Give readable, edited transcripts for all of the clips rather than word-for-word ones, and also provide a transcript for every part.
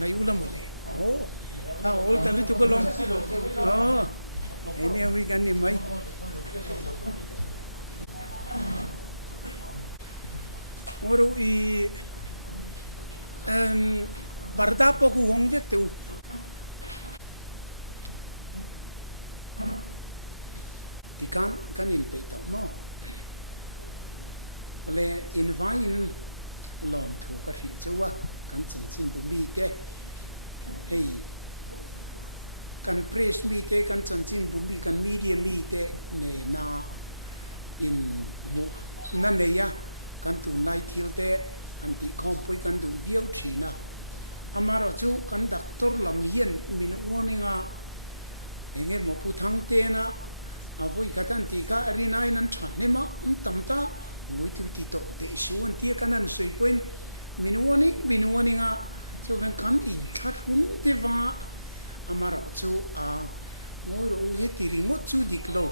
Ngày ulam boleh. Oh, all tali tu kolom. Oh, ini awi kan ni mai. Oru i barda poku hong vek tu. Di kan in pe tau mo. Boleh invite lon tu ka hi chuwa kan chen chin bu mi te hei kan press mi te kan chen chin bu mi kan media mi te ne na in mu na ne ya kan tu nai thil te kan ti khom pui kan du viau thina amaro chu kan dak tor lam hien min warninga enge mo pu thang te na avoi katan ti ka rinai nan than ne ma tam ta ngoi tu ti to te suan tia kanan soi poin minuani nga chu ven kan in that hun te wa amara chu a ngoi ro he ti ringo chu diklo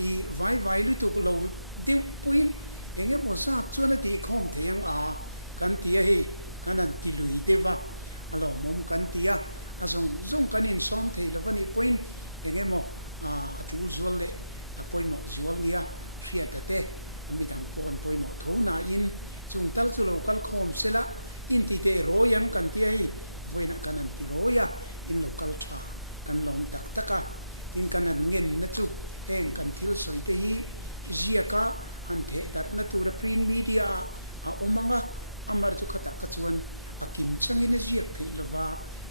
i vai lu tu lo de poin enge mo sa chu na ti khom the yang a kan tia he kanan ti lui te wa alo mom kan tia a zong kanin som the lo vani poin enge mo a tu zual le a poin mo zual nia ria ta te mi dang pon poi mo tho na in chung tal chu lo kal khom sela in ti te ro yang kan ti ai voina kanan ti ro ya in lo kal tha kan long tak taka in kanan ngen na chu heng kan thil soi te hi zia ka han the dat na tu ra print media a omanga amar chu khata ka chuan a kim chang in zia thei lova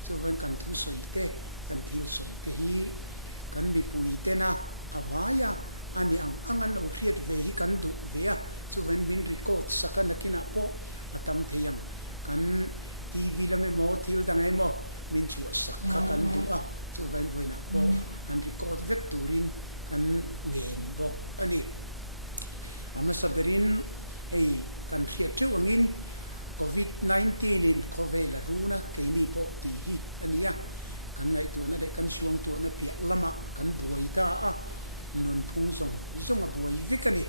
chu wan kan thu soi te kan thil soi te hi kan mi pui te na awaya ani angan lo riat ve hi kan du ve a chu ven min record sakana kina po atam theyang kan tv la me mo thil dangai mo min chu sakka kan du a chu ven voina po kan record vek turin kan ngen bo ani ama saberin ei kan riat chu angin covid 19 in kovela runa keini po ti hi ania kan ngai tu na de kan suang tu na pia lama kan buai ta a nun phung zong a buai vikani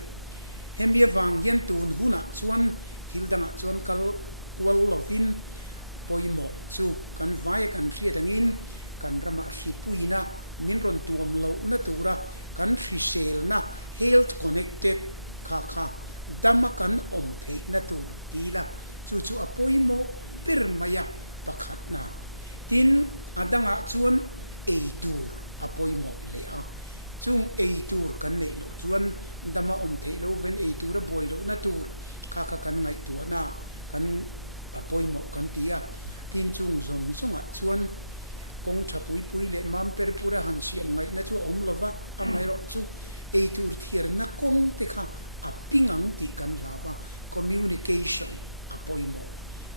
hemia wang yen tun huna chuan thil danga chuan kal wal lovin poimo chu kan vai kan ria dangin kan rama ri puina min ron tuam lo na tura kan ri sel na health connected kha dama kan om thei na tur tila chu a poimo permaya pakhat na tin adanga chuan eitur a poimo le a chung eitur kan nei lo chuan dama om thei lo ven eitur a boi lo na tur kha kan ngai tu na kan apoi mo kan tia tin chung zong a chuan kong tha pui le mam per pura han siam ngai na chu om lova amai ro chu eitur thier na kong te kha a pingang ti kan lava communication apoi mo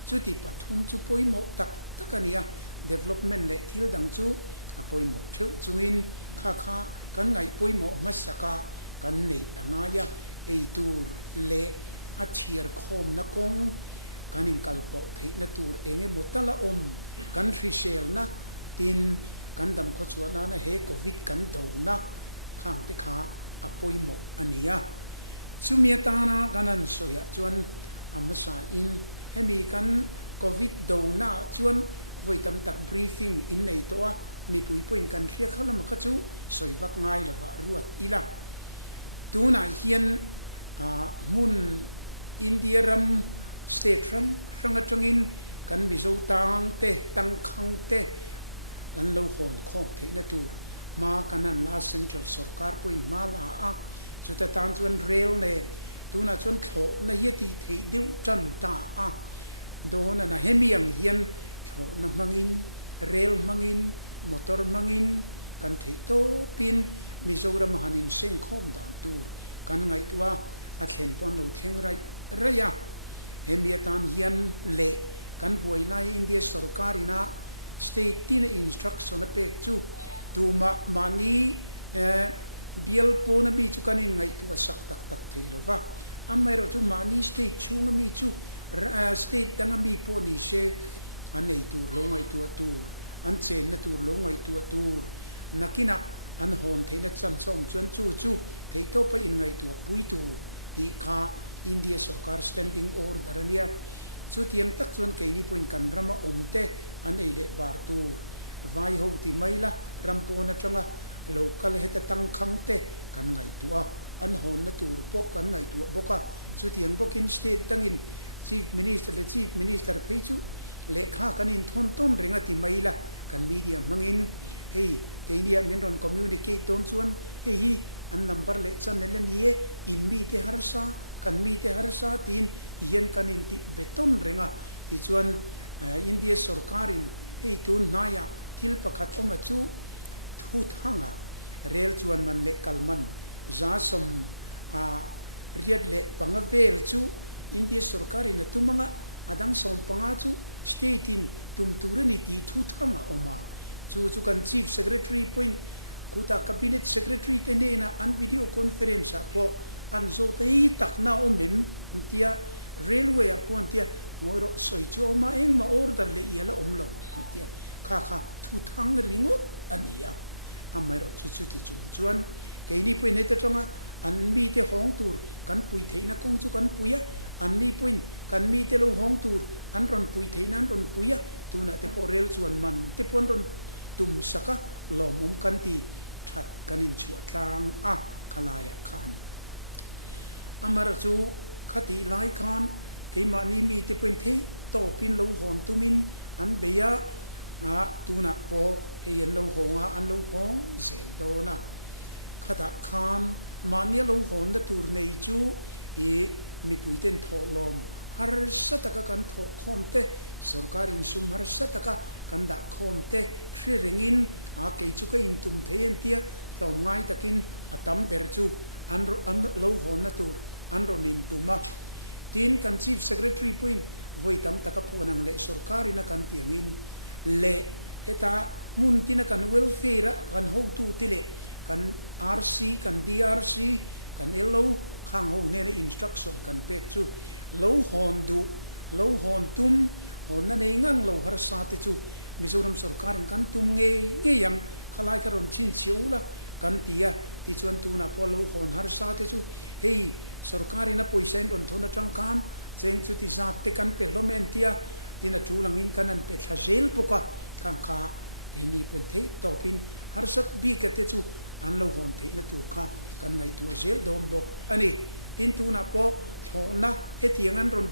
chu ti pathum chu poi mo tak takania development le thil dang chu apoi mo theu chungin kha kan ngai poi mo masaka kan nei angaya eitur le a thier khom na kong kanin kalpo thei na tur enge motala om kan risel na tin kan dam kho chuana na he covid kan do na khang te kha apoi mo ania chumia ta na kanan soya chuan amasa in hemi kan covid do na chuan voitam tak briefing in nei to a mi pui poin kan ria khalam kha chu soiwak ngai lawa ruat ila tuna hian mun india ram state ram ranga changin kan mizo tang te tang khang te kan lo hon khom theina tur ma kanan la central sarkar poin ma la a chuta tan chuan rail ne tuna chuan thlo na hi ti thei deu chan ta a do na hemiang hian thlo na mangin rail mangin motor mangin kan thei to pin mizoram hanin seng khom dan tur kan ngai tua a thlen pon lo thleng rai raya hemiatan hian le kan buai lai india sarkarina state tin instruction a pek chu tuma mani bial pona bi chu kanin ngai tua sak tak thei lova amero chu mani state chunga mi chu state danga mi poni se anei tur lo ngai tua tur an chen na tur lo ngai tua tur nakina an hon theina chan chom chuan chu thei to pa in ngai tua pui tu ti kha india sarkar standing order ania chu tiang tak chuan keini point kan rama omte an ei le bar tu vai ho ti mai la rampo na changa local heta tang khang te kan ngai tua an hon na tur po kan ngai tu boka chu tiang bokin state tangin chief minister phei chu le kha kanin thon ton renga ti mai la kan media mangin hei keinia min ron communicate ton chuan hei an number le chan le nie in mi te harsa kan mi te harsa tin yen kanin ti beton renga ti chuan india sarkarin hei tun naya thil pakhat oma chu thu thanga rel chuan man le kalman za som riat le pangavel chu india sarkarin na tumanga adang som panga chu state in tumturani ti thu thanga oma chu kan chief secretary point kuta cabinet secretary te ne na an video conference po an zo te takna omim tia railway apon tia moiro soi chu ma eng ma order le yela omlo tia kha thu thang ringot ania amairo chu ti chuan keini point ne te tonga an mi te hong tur kan pui theina kong chu kan puya an ni point kan mi te lo hong tur an ron pui theina ron puya tuna te porel chuan man te pon ron tum saka lomum kan ti that kanin chuatlang khalaya khan amara chu khati lai khan keimani mi te point thei to pin lo hon tumin an beya tuna po yen lo honga an lo hong zel dona khata khan mania lo hon da tur nei chu mi puiten tho lom har sataka kan tho khomte sarkarin sum har sataka kan da khomte thri ringin ke chu ka in tum thein tia to ngai takin atam ber chu an lo hon na tur an ronin tuma tin kan chief secretary point voi tam taka punang le sarkarin kan piangin le eta muntina kan welfare kan ho tu tile kan RC kan DRC kan elo khang ho ne instruction kan pek chu lo hon du lo hon tum hon na nei ngang lo har sa te chu mizoram sarkarin kan tum nge yang khalai ka ron chin chiula kan tia ti chuan tu na po lo hon har sa te chu hei sarkarin na poisen ron thona tang kan cheng chu ti za te kan pe lomen tia tina chu langin kanan pe thazel poka kan kha ini pen thei topin har sat bi ka te chu an lo hon thei na tu kha kan ngai tu zel dom bok ani tin tu na po thona hetiangan ron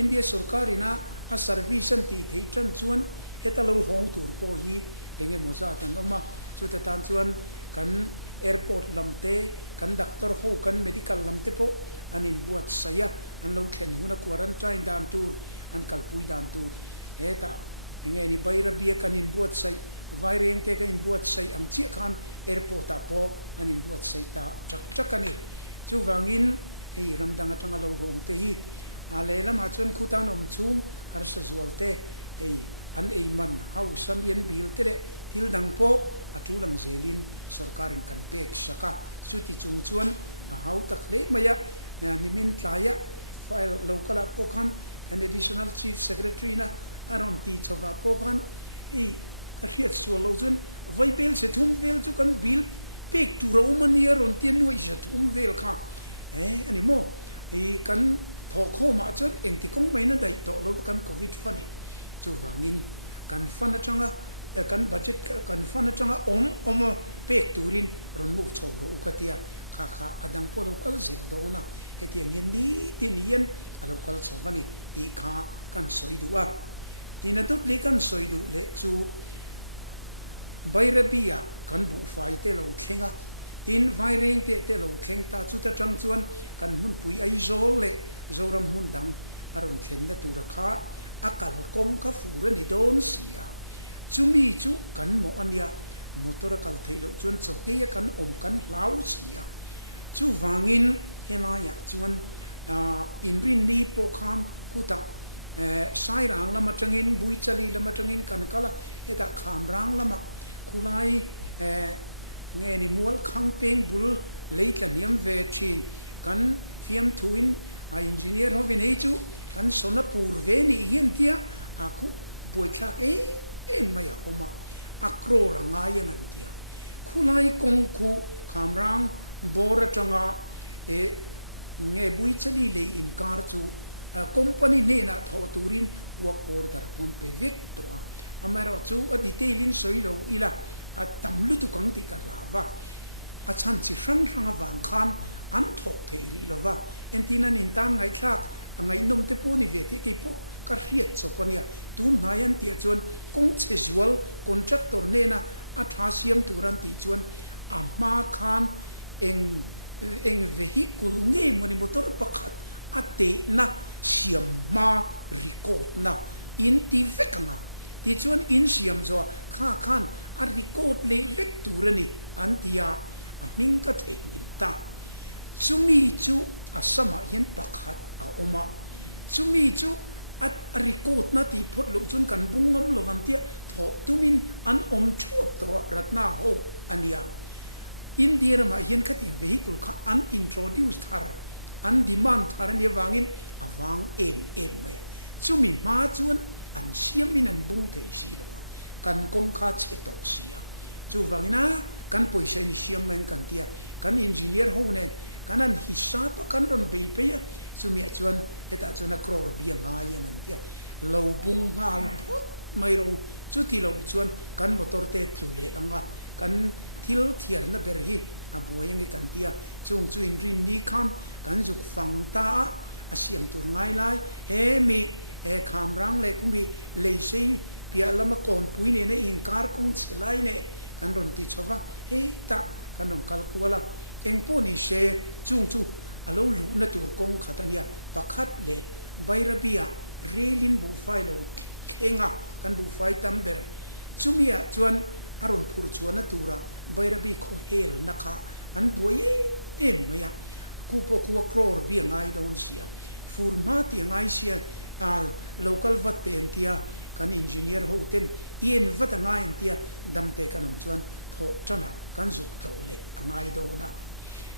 india sarkarina a service an ti thei chan chuan heta lo hong tur po hi enge moza tan oma chu ta tan chuan kan airport lamte kan doctor ho kan medical lamte po anin buat saya an lo thlen huna quarantine dan tur an kalpui dan tur eta enge ni baira bia kanin buat sai vaireng te kan buat sai ang chi khan airport ta po anin buat sai ta chak ani chu wangin hei ramdang atanga lo hong te hi alela ma chuan khutan om chung har sa zualte ei an ei man hau samien bil te thil dang po atulang zelin sarkarin kan pek saka chuti chung chuan hau tak le maya nimin tlaya file local po khan an additional chief secretary na aron ti chowa po khan ei ka riat su lo chun vai bel se thum vel chu kan bil pek tu ro man ye ron tien noi se thum vel kha ani mo ei kan tho kho ma chun eng ti kong mai na dai to lo kan covid fani chu wangin kan fana changa kan budget kan fana changa om pek turin ron mu chho ro ukatia kha adang po lo kal zel do na hetiang yen ni tin yen alo kal chawani ti kha kan soidua tinatut le kan soidu le chu bairabia kan bu fai te lo khenga tin vaireng te lo kheng ta chu ta chang chuan kan mun pui ai zol le zoram mun dang aron thlen na tu ra kha akal kong ka fura ni don sia chumi chu kan mo ania motor kal theilo chuan cho heya kan om kan lau sia chu wangin helaya chuan in rin ni po kham kuta sai rang lama changin bui chali lama changin kan kala heta kham rang lama khulai nge ni mual khang peng bul leitla niam ve chin kan fiam thuin engineer hovin hei chu kan sona pur ve ni hian tia aku boi thak maya oma akro ranga yang tia khulai kong khu khamrang bora changa nge bui chali le in kar chu company ne na tho turin work order pon pe vek to amaro chu a detailin soilo ila a tamlu tu kang ti ka lawa a chan chi sang sang awang khan an thok theiri lova entina nin tan ngai thak angai nom te pu ni ve ti ke pu ka riat chopania tun nayan ti chuan kong chesual contractor ne na a tha siam turan ti chuan a ma khan eng vehicle nge moni motor pakhat ate na siam ma record na in ti vekanga ti chuan in siam zo kha khan a record le vek turani antia a ming ka the ni ta chumi chu a sama hian pakhat a oma chumi chu a record na ti phot lu chun kan bungam lovantia tho tumin an om thup to ratna ho ania India ma hian khati vehicle kha an introduce thar an demand thar ni wangin awang em maya chumi ma chuan an siamin an bung the si lo kan kong kha che tok sia chu wangina kan poisa ni siam men kan tia kan engineer ho ne kan an hisab kan ron be pe chumi chuan eta chuan a crore bia nga yang an tia lo bung ngal phot mai ro chu ti lo chuan kan motor te thru le anga kan thil thiar na ber hi a boyang e kan tia chung chu in rin ni khan kan juk fang ta a siam tur ngai lai he mi e kham rang le kum bi le sei pia lama kon pui ne na in kar kong chelai ne kan ron ti chowa he ta kan ron kal kuala eng po ni she chung chu alo lu na tur kong khatania pakhat le bairabia relin bu fai lo khenga kan bu fai tamber chumia chuan aron phur chuana tura bairabi kho hel nakha an boye em maya kupo kuwa crore bi ngai don sia furma ti ngai sia al local vaten tia kan engineer hoten ien vata ngai tia damte kanum chuan pho chana kan juk to le ngai do na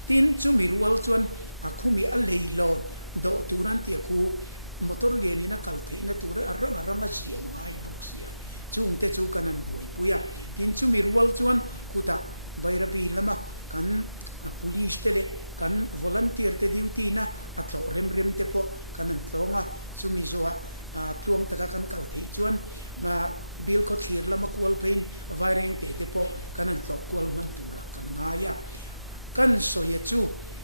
tin chu mi rual chuan akhumi a leilo do turan tia khu motor le ni na kal theina tura arang sia ngai boxia chung te chu kanan boi puya tin chu mi rual chuan khuta bairabi lama kan police tele kan volunteer te duty na atlo rem te po kanan tlonga chumi zoa tlong taka kan kal thei chuan ma bil ko thir lama kwal pein vaireng te po kanan tlok kwal man tura kan ngaya kan soya chu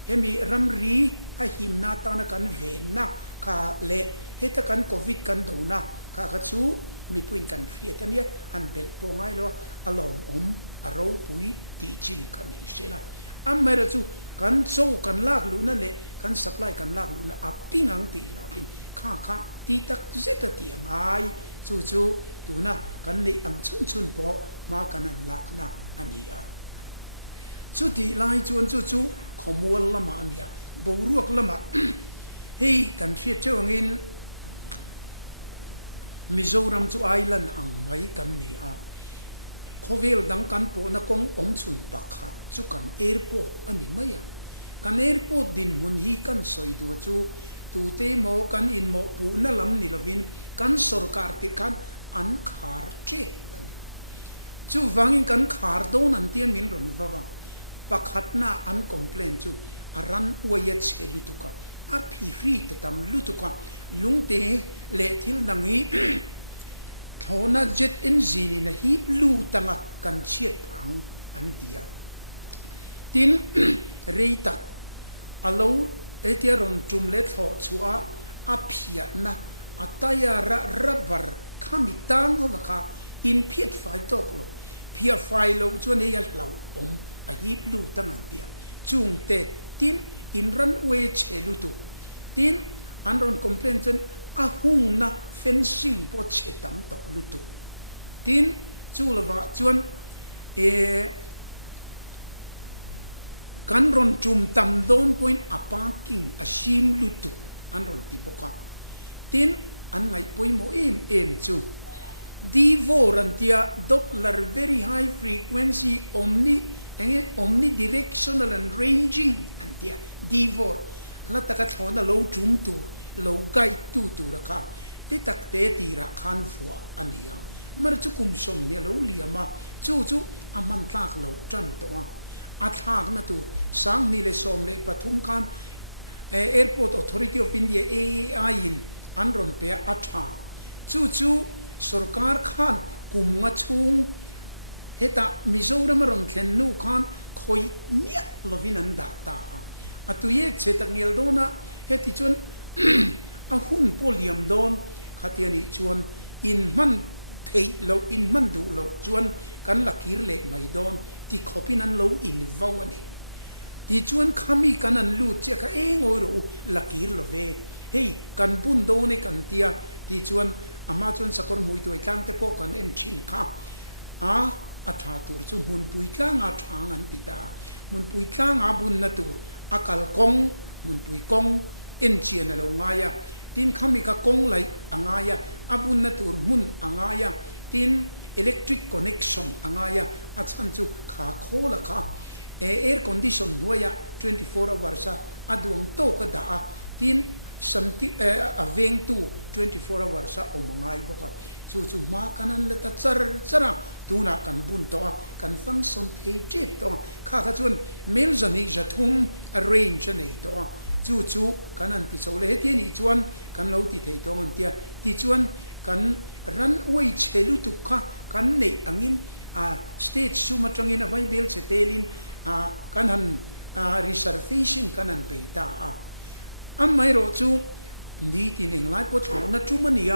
hemi ramri a himna ta na kan ven na ka le heta kan covid kan do na ka chu mi puin kan riatania han bel po ngai lo alom aro pui ti chin kan hi sela amera chu kan so kan lak lu na le kan supply kan lak lu na apingang ti la bin kha ti tak zeta ti ngai chu tu na kan nei ang chun po ma kan an lak na ania chu ti lai chuan chu khomwal lama ania boruak lama hei kan riat chawangin Mizoram chu island ang mai kan ni a khovel dang kan po na kong om chun pakhat chu kan airport ani maya kan airport din mun hi kan soi du chu tu te mo kan in mo pu na lam ni lovin kan sarkar ti kan an khar che chu wangin kan khar don an ti min ron bawa pakhat na an complain chu aran uya chelu tu ka a phi ri tam lu tu ka lungte le thil nangi thona jet engine na hi blue tanga kan chiat phang an tia tin reita alo etiaron tumle tho chua a phia na ataya rabar khamitang ho ka in phiat fai tok lo phia fai lo chuan he yal lau om a hi blue tanga tia chung te tin in ran we chelu tu tin anron complain chen a hung na fencing po chetam tok lutu tin chu lawa chuan e kan ron chum tam don point a parking a shim lutu anron ti boka tin an ngai poi mo em chu divorantia doppler very high frequency omnidirectional and ranging antia divor la taka thona lo chum tu lo gai tu ra kha ti tak te ti ra khan fua ania mar chu kum som ne lo liama chu aman tlak lo tran to a thak na tu sang ni le som le pathum khan airport authority of india AAI in anron pe atha chu sarkar khan กุมงะชุงเฮตามิโซรามรอนเทนนูคันคอยเมียลวินันดาตาอตุเยกเชตังเยลโดนะเฮติชวนอาหุ่นโพลียมโดนขัดยันชวนอินมันเทเราอินมันดูเราชวนกันลักกิรเล่ไม่โดนที่ขบินันเราอินวาวนี่ที่ชวนขามีกันนันลูเจ้าก็เองโอ้รู้ลักกิรเราเวเฮ้ยกันบุญโดนกันเตียที่ชวนอามาชวนสกอร์มวยตัวกลางแต่พวกกันเอ็มชินข้าอัฐาตัวจูมุนปุยกลางอาทางอันติดามุนปุยกลางอาบุญนัตัวอากาลกงมุนปุยกงเอ็นเชียนเราง่ายตินขามีกะกงไหลง่ายอาบุญนัตัวมุนง่ายตินelectric connection ง่ายอาชันจูขาโคละค่ะair condition นัวย24 hours อาดวงโตก็ด่าตินสันติเวงตู24 hours อมง่ายบอกว่าจู่ๆมากันนั่นละตัดจระตูนักกันบุญตัวกันฟังสนเทจิบตัวข้าขจวนเมลจันนี่จะทุ่ม arrange นี่ตัวจู่ๆกันนั่นที่โซเลที่นี่ชวนกันเราที่เทตัวกันเตียที่ชวนกันรันอวยเชลุตุกะกันในอังอินstage ชูมาจังอินเอาไว้เบลเซเตลินกันหันreservation กันหันไปตาอันไม่รู้จู่นี่ที่หนึ่งไล่พอถอนนัดจูมันเนี่ย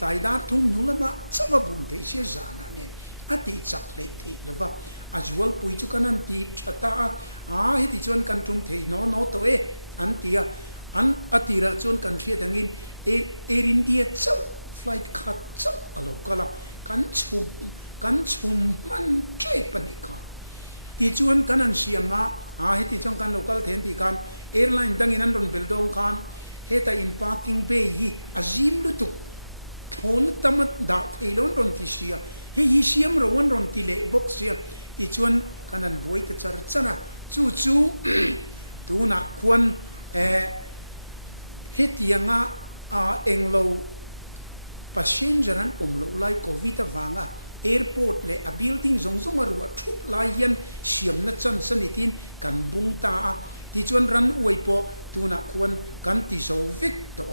สายดาร์ทุ่งนุลมาจะว่าบุญเทเสียจานะเนี่ยอดีตจักเลยเทหรือว่าอาจวัลปุยจุกันนันตีชัตตาเฮติชวนกันจุ่มเทโนตัวอันตีอันอติระชวนกันเสียดังอินอินเดียเจ้าflight ขัดเจ้าอะไรก็ละกันชุมมันเจ็บปนิกันที่ชวนกันนั่นเสียมาเฮติชวนกัน local เทนที่กันแอร์ไลน์ดังอินนั้นรอนเบลดงกันเฮตาอิน parking bay ฮีอาจิมลุตุกทนตามดาเทลอนรอนที่เสียเฮยิเสียมรวนรอนที่เละบ็อกเสียที่ชวนกันนั่นบ่อยแต่จาร์จนะจู่ๆตัวนักควรเฮติยังเองเราpassengeran lo lai covid wanga airport le a building zong aru thup lai yan siam na chan sanitin kan bung ta ti chuan ran uai po tuna khuan kan ti zo vek to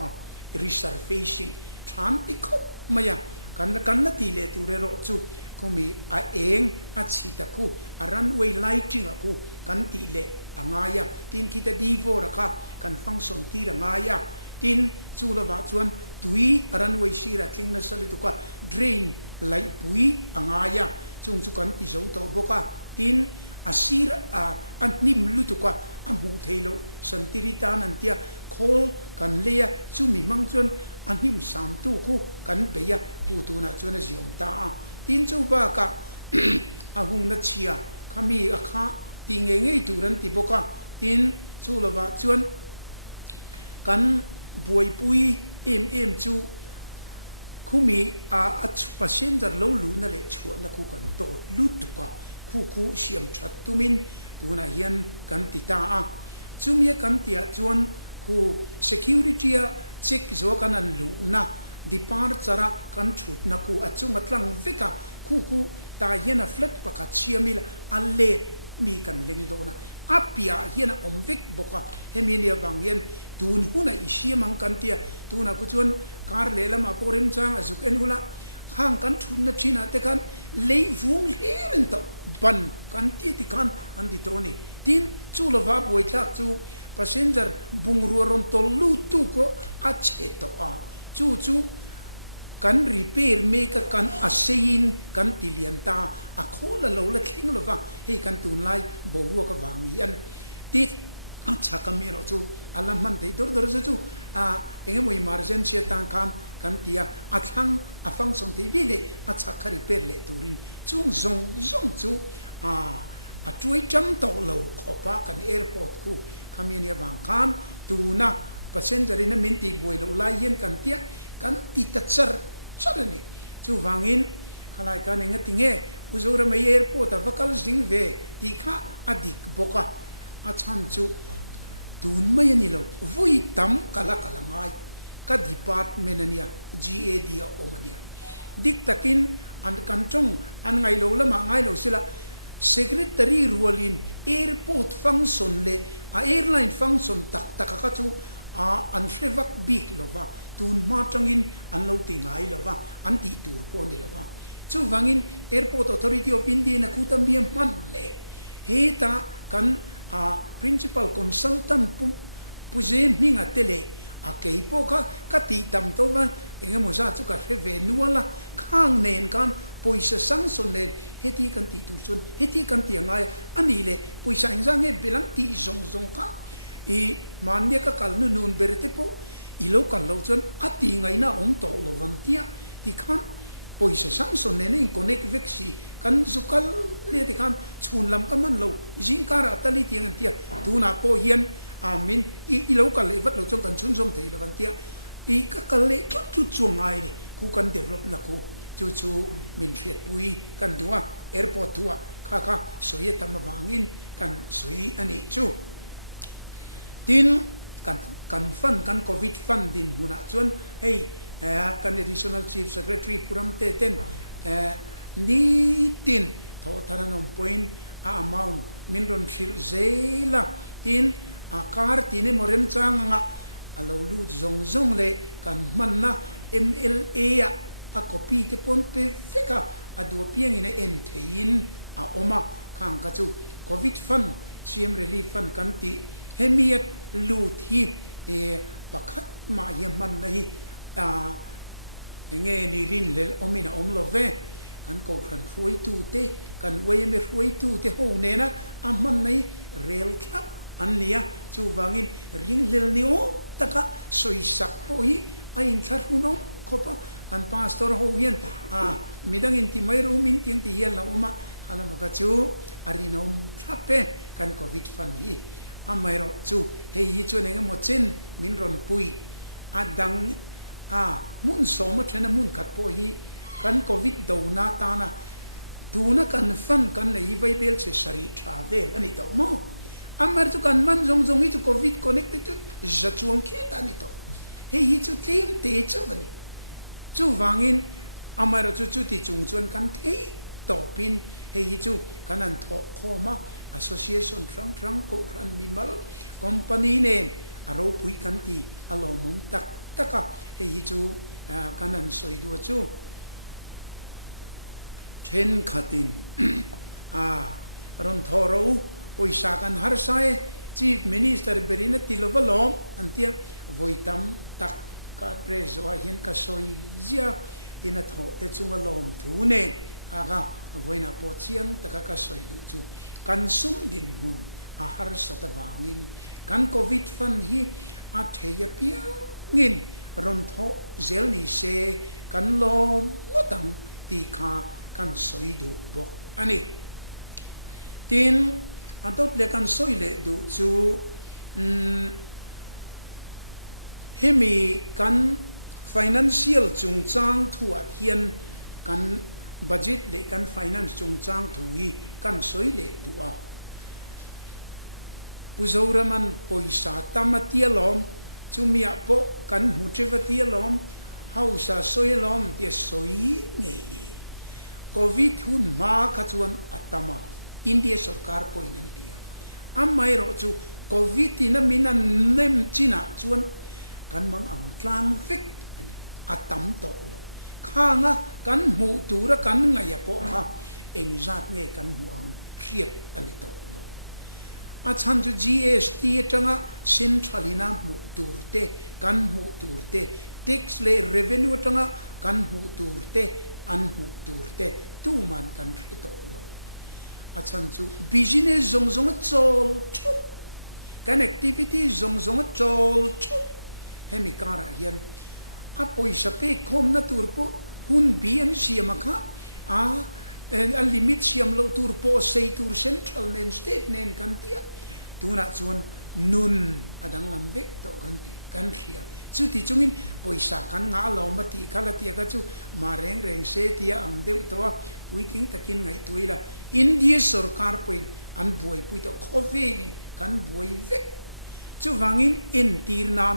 reservation than ti khop maya kan na ti le tu re ro chu kumi a eng a chi ta ku a ran uai lai ting ku kan ti le angaya tin kita divo ra kha kan function ti ra ngaya tin chu la wa chuan tui runway sira king na sali tu ka drain lai pui angaya chung chu kan ti zo to boka tin asir an nim lu tu ka amu theilo santirita nan tia khol kan leya chu mi mang chuan an nim sam tu ku kan beya ku tu na chuan ziom ta tin chu ba ka ahung na chia khami akha ti nge nge tu ran ti boka tin chu la wa chuan kan buai pui em chu khumi passenger lo lu na le chuan na khu kan to lu tu ka khu siam that tumin tuna hian kan ti ta chumia kan tia chuan khu security check zo kan an lu na departure kan thut na khu achunga tlang veka khu ta hian a flat pakhat chiamila a le mi kan leng do na apia hian a omvek boka heminia wang hian tun huna isia mang kan tia tuna ku chuan kar lela ma porim chang azuk enula khang kan thun na thina te kan leivung len to ban kan ti ti kan an di toni tin chu lova boi thak chu passenger bungru ron to lu tu ko a che to chu kan repair me ka kan asein kan tilian ta a khola lo la thing lova he kan tun lai bo ru ka wang yan ti acha kamero chu alam man te dor chu enge moi margin che tang kan tia athang afang som te bile acha khari per le turin chung zong chu a tuai cham to lo khopa kan airport ku kamenia wang kan tuna passenger in min ti boi lo lai yen kan tia kan ti ta charani chu wangin khalai kan enge tinge uzura mai airport avakal jing ve ti kha adik boka achan chu tun mai ani lo vui tam kala ngai ka department ania GAD omania dik takin an kanchong an ngai lo lama ngai lo sila secretary rualin airport function le a airline function tak ka chu an frevak big lova tun ma tangin an lo ti ngai lova an ti tur ko ni lova chu wangin airport authority of India na kutam biam man le he ta kan principal consultant puje minga tele a keipo ka ti tam to wa enga mo sa chu ka revenue la khang nen kan poisa sang son len heti kan ti tu chun heti kan ti ngai ani le poisa engzang e belang ti zong ka I mania ka kal nu nun berte po I lo kan lo chun ati ngai na om to lo vantia ti kan poisa sang son nen in connect vexi kan zukal le ti kan chun lam ka man lo jingkara tali ti ngan tia tu na po hian amin I lo kal le vat lo chun kan chun zom thei lo vantia I ka kal le tu chuang ai ni ku kan develop na ko chu min riat pui kan duwa airport tua ka soye tam wangin kan soi ani chu tin kan fund kan covid fund din muna chuan hey kan additional chief secretary puram te ten ni tin tho taranom point amount min ron thil zela tin akar tine morem changa alo lu zong le kan manna MLA a copy te pon pe fika adu piang ina entein a oma khang ka chu covid fund CM relief fund kan ti hemiat lut hi pakhat ma yaman na hi nge ni rin le omina omlove kan ko khan foi tu te kan we me foi tu te ho ne na amman nei rail club ania chu wangin ring lel ni o taka soisak po hi ain thar huno khopa kan pastor ho hian midang in ti mai ro min tiang ti hian la uma khala no ka chu arinom thape kan covid fan hi amai ro chu hei chu ne mo chen min ron pui adang mun so ma thena mun khat po hi kan covid do na ta na tu na kan fan kan nei vai bel che sari tha ve ani to mo amar chu kan man jong hi chu covid connected chu ja chuang ki ta ni to hei chu tlem te chu ani chu wangin amara chu ti chung chuan kan thei to pin hei chu kanan tho khoma association trang ko ran mimal company ne aro pui kan ti alo mum taka hei chu kanan soi du chu chen khatin ron thoro poisa kan har sai chief minister berina tilovalo antia voitam tak ka preso hian ka soi zia ina tho te chunga lom thu ne aga voina po chiang taka ka soi du chu kan sum din hun a har sata wangin kan covid fan hi a theya pia ngin ron tho zel ni se kan lom ngotang ti kha kan soi du bok ani tin atot le kan soi le du chu hemi kan financial chung chang thua hian kan budget le kan finance chung chang thui kan soi le duwa puzoraman poisa tamatia lom chumia po kan hutrivatia lom hausa soi lom te soi nge covid hun ma khachuan atama India sarkar poinan tia amai ro chu covid ina minan nem china chuan kan mang ang tlang vek atam to lo khanga kan mu tura kan ngai po kha engzat nge kan mu ang riat ani to lo a chan ju GST atanga centralina mu turte kan mu turte tax le revenue atanga kan mu turte an mu turte tu man kan ri to lo a chan ju business zong chol chup kan activity zong chol chup hemi kara hian a poisa pe khom na turpo hun bian siama kha a limit siam lo turpo sei tur central nen state nen kan tia tuna chuan nun adang lam vek to kan ti kan ria chu ti chungin poisa kan nga lo ma ti khala tia ka chu ma reng se tia ang deu to pui king takin ngai tuila India sarkar pui an buai pui to covid kan buai vek chu wangin in tirna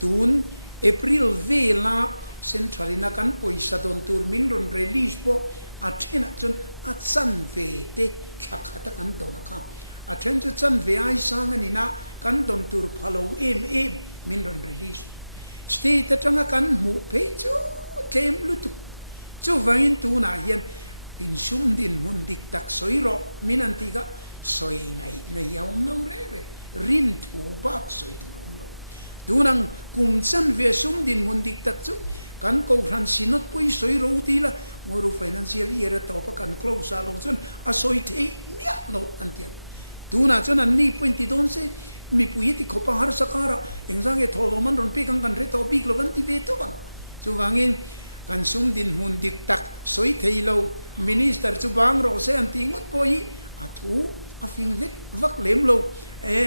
tun April vela centralina kan poisa don tur min ron release po athena chun a chan ve te khata kan dona kha athen chu chan ve ai sang ani na kan don tur phalo min ron release state atanga kan mu pe chu tlem lutu chu wangin tu na hian in sum din mun dik tak soi ro min an ti ga soi ngai na yaum no re rin thu bak soi tu lo tu nang kum chan ve sum din mun dik tak chu kan ko ran sinot pui soi ro ti la ngoro financial year to pa kan close a lo chun a soi thei mia lo an tiam tu na chun an ni point ti don se mi pui ti khopa har sakara engzang e tholo man ron pe kan kan re to big lo van ti ve to bang chu wangin kan sum din mun dik tak soi thei lo minister chu bang ro se an ti ngot poi a thu a fing vek vak lem lo e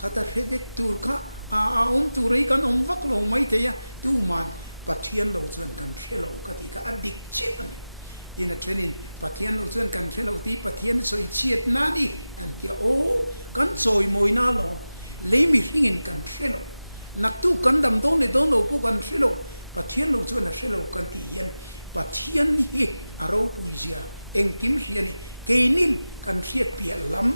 khata vek tur kha a tur ri kan vak lo mai te ya tu man pathian lo chuan kan thelo ka ti ka adik che ani in a training pathian lo chuan kan thelo ti pathian soi chiat na ni an ti o kan choi moi na lo le mi ringin kan thelo nak tu kan dam don le don lo pu kan thelo pathian lo chuan a thelo kan ti hian pathian hi aro puisia eng kim hian keinin kan riat pia lam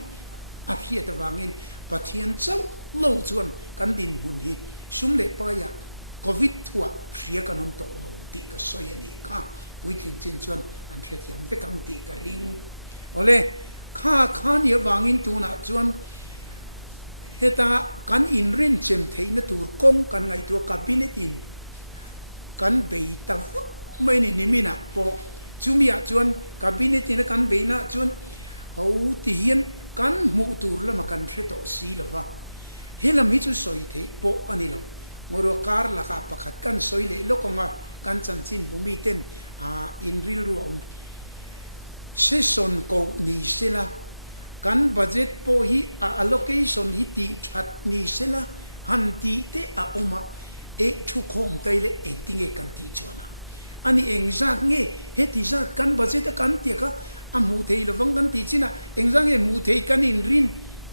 a riat awangin pathian chau lo chuan kan din hun hi sum le pa ya covid thua ria kan om to lo ti ka soi ani kha wi thing chin chuan an thret yam ve kam ti ka ring ole kha ni awangin tu na chuan heta kan in rin chem theina tur kong kan ngai tu cabinet in kan bei ta mai ni nimina po chumia chuan cabinet in kan bei na chuan ho ti hian kan mu tur lama kan threto si lova helam hi chu soi the po ani lo ngoro kar la ka pakhat kan soi le lokonga kan chan chin bumi ten a in ril ru on season ko ni sela kan budget po hi a allocation hi ti that ni sela han ti te a oma e thu khom tai le ending e kan ti chona ani engzak nge he ti zat kan budget kan ti ka amu thei lawang kan ti china engzang e mu thei kan in rin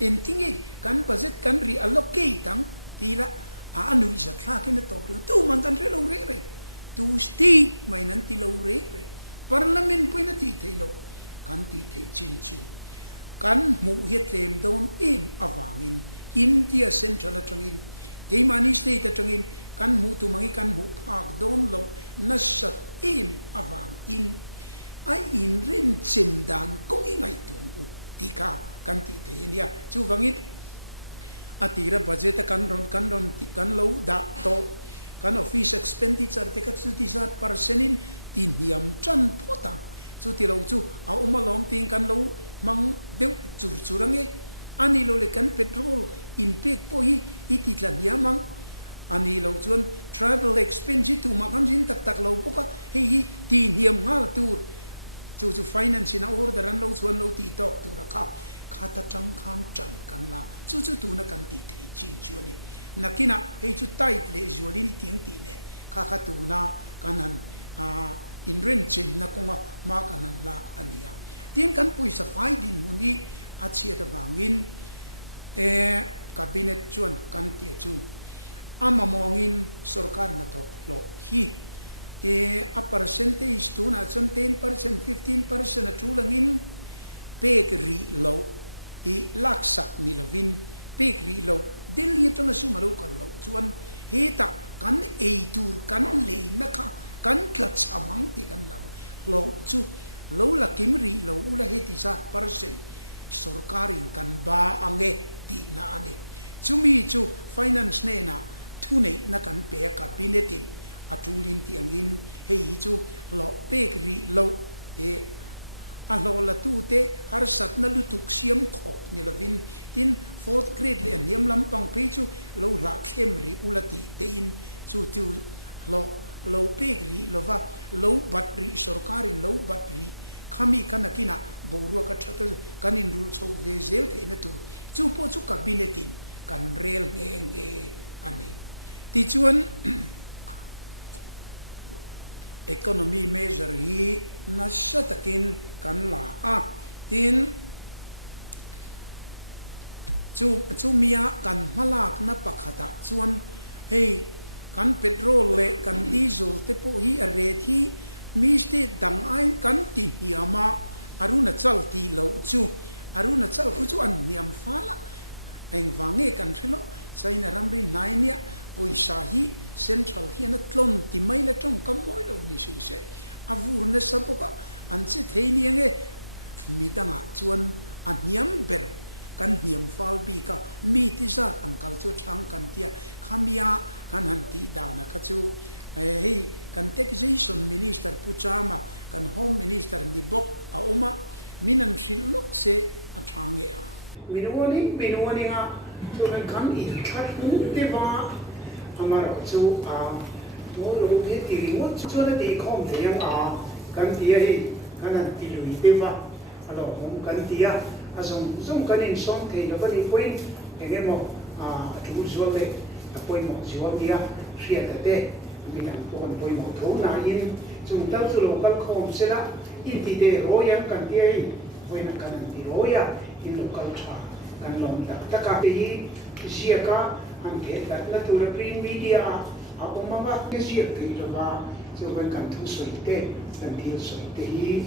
ending e kan budget kan ri allocate tang ti la anu isa thla kin to tu man kan re lo re tu sti mai nan ti lo re parliament poina ti theilo kan ti the chin chu kan mu hiat lem don em awangin india central atangin keimani state atangin kan mu tu mangi kan mu phak don lo nasat em awang in ai in ren chem dan kong ngai tuan u ti ka kan ti the india chu wangit atira budget kan lo da to kan office expenditure te ka chu ti zat percentin tin hiam chan phota chu ti lo chu a uma long ting kan lo mang deu churange ani lo le kan petrol in pek po hi iti tlan yamang ani lo chuan travel expense tu ma kan jin tak lo poka hi tin hiam ngal tur chu finance in order an lo chuan lo ti tok tu ra kha khata chang kham chan kan la chu tu na kan ti thei chin chu ni nakina hei chu tight le zualin tiang ti ne kha tu na kanan in ren chin na konga ma kanan la ania tiang kan pui sa fai din muni a chia da bangin cabinet chuan kan ti chu ama mongin sarkar na tok lo hi a percentage tu na chun 10% 15% a chu langin pek ri lo i laksak ni lovin pek ri lo del hi tong su malo kan lo chuan heta kan e tur kan le na kha kan klat samang ti kan la lo chu lo la kim ri lo ula heti sa percent sarkarin kan ba ange ti na ani chumi chu finance ne na thu ne na kan pe cabinet in atulin ti angin hei chu lo pek ri lo e alo la tu te har sat na lutuk siam khop ni lovin tin 4th grade le niam lam pang pe chu lo la khem ri ulati te in chu tu lo pegri lova lo batri sarkarin lo batri khami kanakina boru ka thata kanin rule so vezel te na tu chu po chu cabinet in kan rel nge ani ti chuan economy measure hi na shatakin kan la a tin chu mia kan malak na pakhata chuan hei kan petrol le kan diesel te po hi are thi mi ste dang ai kan ti hiama aruna chal ti lo chu aruna chal khu chu an niam fala eng wange kan thilo chaina ramri nainia poisa hi central hi na tlon ti mai la tong kam moi lo ni su se avur na sapoka an che theini ange midanga chuan a niam ber kan niam fal bi ka mi ti za angkal chu thang kan tia khamia kan han ti da na kha chu hei kan taxation minister puchama kan home minister ni bok a uma minan shin lok se a thange a minwani nga chu kan in thar mun te ba amara chu a mo lo he ti ri mo chu na te khom te a kan ti hei kan an ti lu te ba alo mom kan ti a azong kan in som te na ba ni point ege mo a thu zo be a point mo zo dia hria ta te minan pon point mo tho na in chung tal chu lo kal khom se la in ti de royan kan ti ai point kan ti roya in lo kal tha kan lom ta ka te hi sia ka an the dat la tu print media a umama ke sia ke lo ba chu kan thu soi te kan ti soi te hi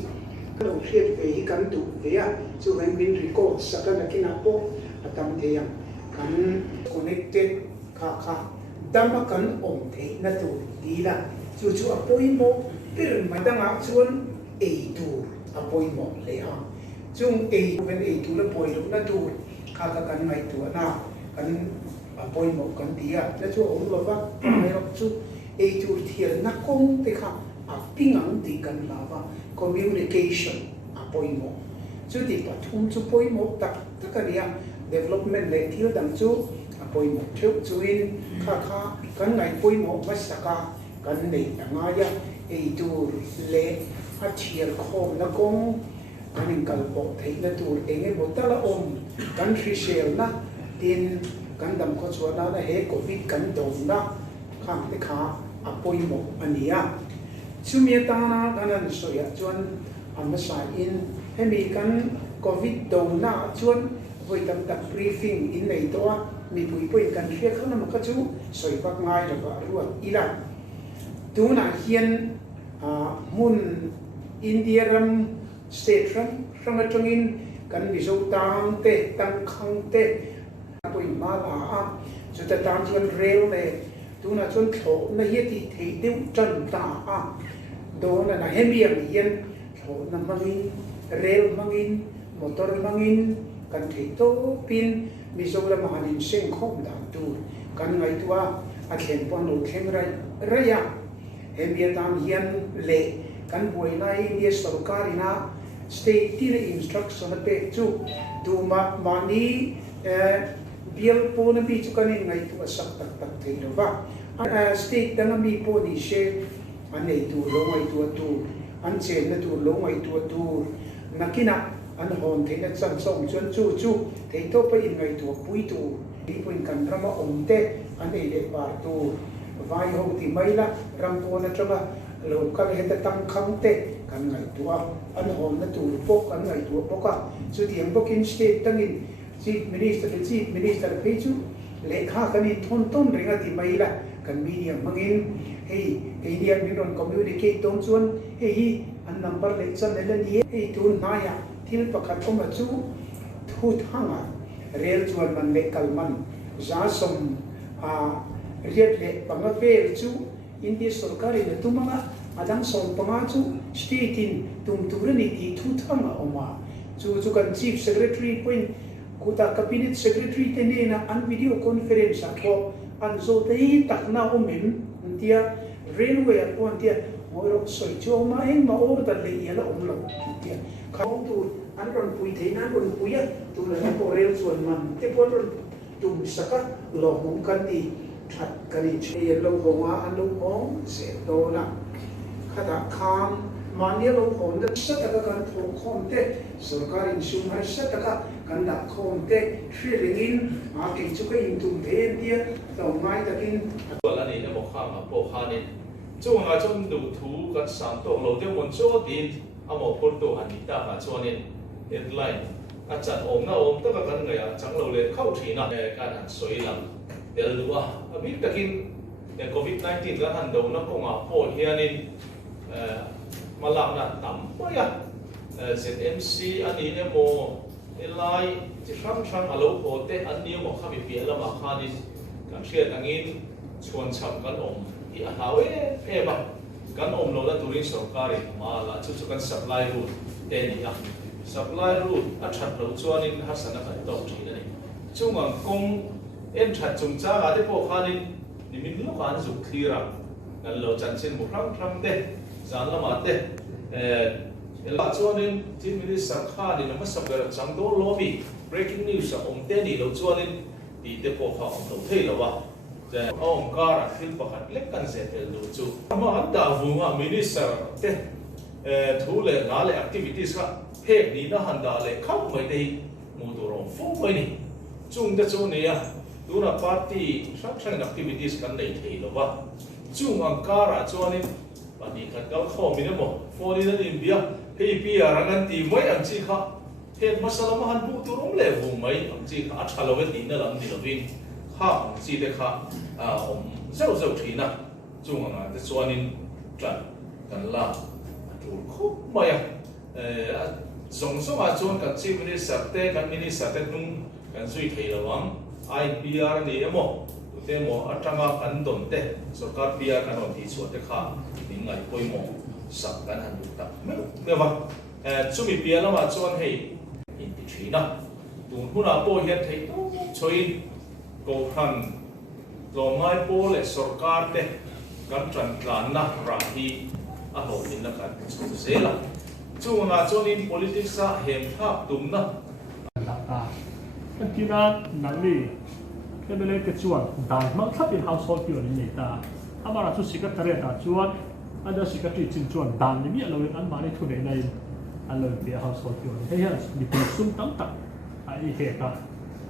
lo hriat ve hi kan tu ve a chu kan min record sakana kina po atam the yang kan connected kha dama kan om the na tu ti la chu apoi mo pir madanga chuan ei tu apoi mo le ha chung ei ben ei tu la poi lu na tu kha kan mai tu na kan apoi mo kan ti a la chu om lo ba mai ro chu ei tu thier na kong te kha a pingang ti kan la ba communication apoi mo chu ti ta thum chu poi mo tak takania development le thil dang chu apoi mo chu in kha kan ngai poi mo masaka kan nei anga ya ei tu le a thier khom na kong kan kal bo thei na tur enge mo ta la om kan thri sel na tin kan dam kho chuana na he covid kan do na khang te kha apoi mo ania chumia ta kan so ya chuan amasa in hemi kan covid do na chuan voi tam tak briefing in nei to mi pui kan thria khana ma kha chu soi bak ngai la ba ruwa ila tuna hian mun India ram state ram atungin kan biso tang te tang khang te pui ma la a chu ta tang chuan rail ne tuna chuan tho na hi ti thei deu chan ta a do na hemi ang hian tho na mangin rail mangin motor mangin kan thei to pin mizoram hanin sing khom da tu kan ngai tua a khen pon lo khen raya hemi tam hian le kan boi nai ni sarkari na state tin instruction pe chu tu mani bial po na bi chu kan ngai tu sak tak thei lo ba state dang mi po ni she an nei tu lo ngai tu an che na tu lo ngai tu nakina an hon the na chang song chun chu thei to pa in ngai tu pui tu i puin kan rama om te an ei le par tu vai ho ti mai la ram po na changa lo kan he ta tang khang te kan ngai tu an hon na tu pok kan ngai tu poka chu tiang pokin state tangin chief minister pe chu le kha kan in thon tom renga ti mai la kan media mangin hei india minon communicate ton chuan hei an number le chan le ni hei tu na ya thil pakhat ko ma chu thu thanga rel chuan man le kalman za som riat le pangave chu india sarkari le tumanga adang som panga chu state in tum turani ti thu thanga oma chu kan chief secretary point kuta cabinet secretary tenena an video conference ko an zo te takna o mem tia railway apon tia moro soi cho ma eng ma or ta le ya la om lo tia khong tu an ron pui the na ron pui ya tu na po rail chuan man te po ron tum saka lo mong kan ti that kan in che lo ko wa an lo ong se do na khata kham mania lo khom de sataka kan thor khom te sarkarin sum har sataka kan da khom te thrilingin a ke chu ka in tum the tia to mai takin la ni na mo kha ma po kha ni chung ma chung du thu kan sam to lo de won cho tin a mo por to han ta ma chuan in headline a chan om na om ta ka kan ngai a chang lo le khau thina kan han soi lam el wa a bi takin covid 19 la han do na ko nga po hianin malam na tam po ya ZMC ani le mo elai chi thang alo po te an ni mo kha bi pi la ma khanin kan hriat angin chuan cham kan om i a hawe e ba kan lo la turin sarkari ma la chu kan supply route te ni a supply route a that lo chuanin hasana kan to thina ni chungang kong en that chung cha ga de po khanin nimin lo kan zu clear kan lo chanchin mu ram te zan la ma te la chuanin chief minister khanin ma sabera changdo lobby breaking news om te ni lo chuanin ti te po kha om lo thei lo wa je om kara thil pakhat lek kan se tel lu chu ma da vunga minister te thule la le activities la phe ni na han da le khap mai dei mu du rom fu mai ni chung da chu ne ya tu na party structure activities kan dei thei lo wa chung ang kara chuanin pani khat kal kho mi na mo phone in india hei pi arangan ti moi ang chi kha he masala ma han bu tu rom le vu mai ang chi kha thalo we tin da lam ni lo win kha ang chi de kha om zau zau thina chung ang da chuanin tran kan la tu khop mai song song a chuan kan chief minister te kan minister te tung kan sui thei lo wang IPR ni emo te mo atanga kan don te sarkar PR kan on thi chuat te kha ning ngai poi mo sak kan han ta me wa chumi PR la ma chuan hei in ti thina tun huna po hian thei to choin ko khan lo mai po le sarkar te kan tran tlan na ra hi a ho min la kan chu se la chung nga chuan in politics a hem thap tum na kina nangni kemele ke chuan dan ma thlapin household pure ni nei ta amara chu secretary ta chuan under secretary chin chuan dan ni lo an mani thu nei nai an lo ke household pure hei han ni tu sum tam tak ai he ka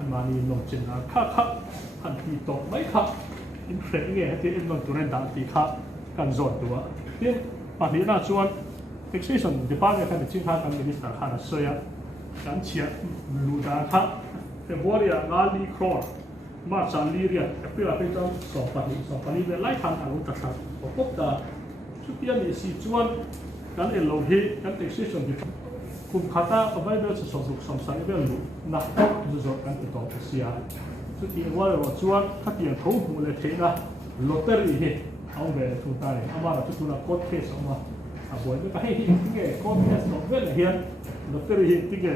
an mani no chin na kha an ti to mai kha in thre nge ti in man turen dan ti kha kan zon tua tin pa ni na chuan taxation department kan chin kha kan minister kha na soya kan chia lu da kha February ngali crore March Liria April April so pani ve lai khan alo ta sa pop da chupian ni si chuan kan elo hi kan taxation di kum khata available so sam le lu na zo kan to sia chuti wa ro chuan khatian tho mu le theina lottery he au ve thu ta ni amara chu na court case ama a boy me pa hi ge court case no vel hian lottery hi tige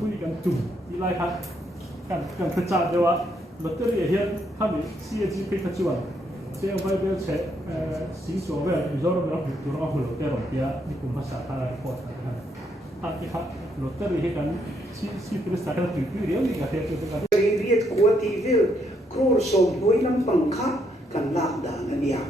tui kan tu i lai khan kan khacha dewa lottery hian kami CAG pe khachuan che vai bel che si so ve zoro la tu ro ho lottery ya ni kum phasa ta report ha te ha lottery he kan si presta ka tu ri ri ga pe te ka riet ko ti vil kror som noi lam pang kha kan lak da na nia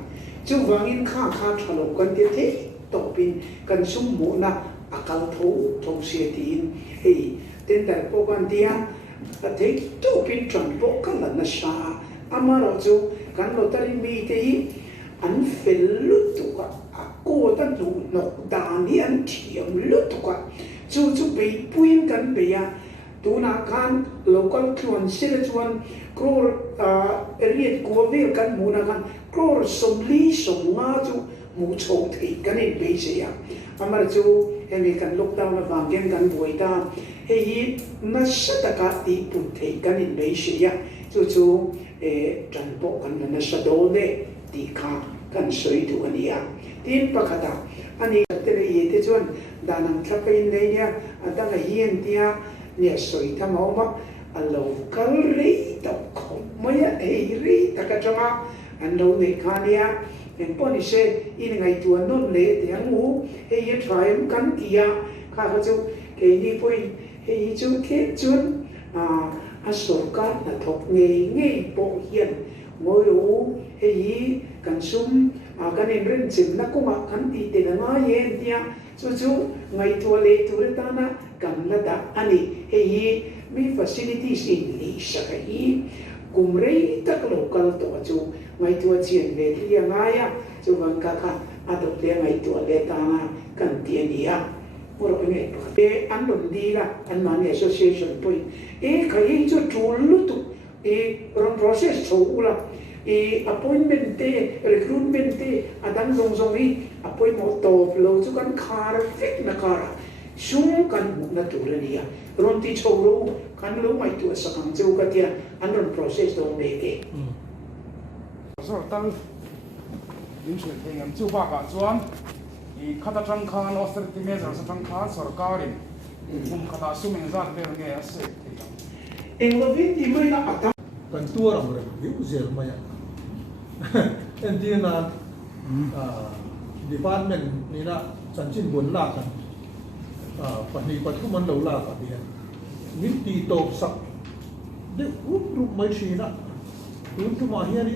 chu wangin kha thalo kan te the topin kan sum mu na akal tho sia tin ei ten ta po kan dia thấy tu pin tròn bộ các lần là sa amaro chu kan lottery mi te hi an fel lut tu ka ko ta lu no da ni an thiam lut tu ka chu be puin kan be ya tu na kan local tuan sila chuan kror riet ko ve kan mu na kan kror som li som nga chu mu chou thei kan in be se ya amar chu hemi kan lockdown na wanggen kan boita hei na sataka ti pun thei kan in be se ya chu tran po kan na sadol le ti kha kan soi tu ania tin pakata ani tere ye te chuan danang thapai nei ya adanga hien tia ne soi thamo ma alo kal ri ta khom maya ei ri ta ka chama an lo ne khania en poni se in ngai tu non le te angu hei trium kan tia kha ka chu ke ni poi hei chu ke chun a sarkar na thok nge po hian ngoi ru hei kan sum kan in ren chin na kuma kan ti te na nga yen tia chu ngai tu le tu re ta na kan la da ani hei mi facilities in li sakai kumrei tak local to chu ngai tu chien ve ria nga ya chu wang ka kha adok le ngai tu le ta na kan ti ni ya oro nge e an rom di la an man association point e khai chu chul tu e ron process so ula e appointment te recruitment te adang zong hi appointment to lo chu kan khar fik na kara shung kan bu na tu le ni ya ron ti choro kan lo mai tu sa kan chu ka tia an ron process do me ke so tang in sui te ngam chu ba ka chuan I khata thang khan austerity measures thang khan sarkarin khata sumeng zat ber nge ase englovin ti mai na atam kan tua ram ra yu zel maya entina department ni na chanchin bun la kan pani pathuman lo la ka dia min ti top sak de group mai china un tu ma hian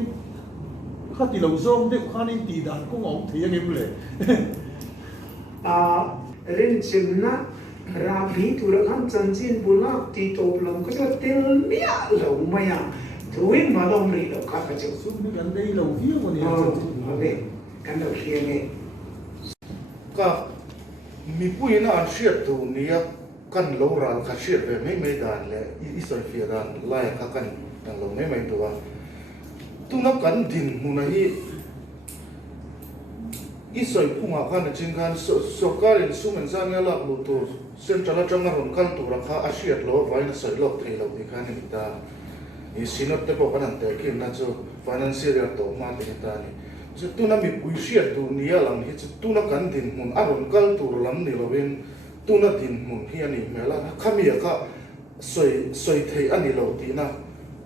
khati lo zom de khani ti dan ko ngom thia nim le ren chin na ra vi tu ra kan chanchin bulak ti top lam ko sa tel mia lo maya tuin ma dom ri lo ka ka chu su ni kan dei lo vi mo ni chanchin ade kan lo thia nge ka mi pui na an hriat tu nia kan lo ral kha hriat ve mai dan le I soi fi ran lai kha kan lo mai tu wa tu na kan din mu na hi I soi phunga khan chin khan sarkarin sumen zang ya lak lu tu central atrangaron kan tu ra kha a hriat lo vai na soi lok tre lo mi khan ni ta I sinot te po kan te kin na chu financial to ma te ta ni chu tu na mi pui hriat tu nia lang hi chu tu na kan din mun aron kal tur lam ni lovin tu na din mun hi ani mela khami ka soi thei ani lo ti na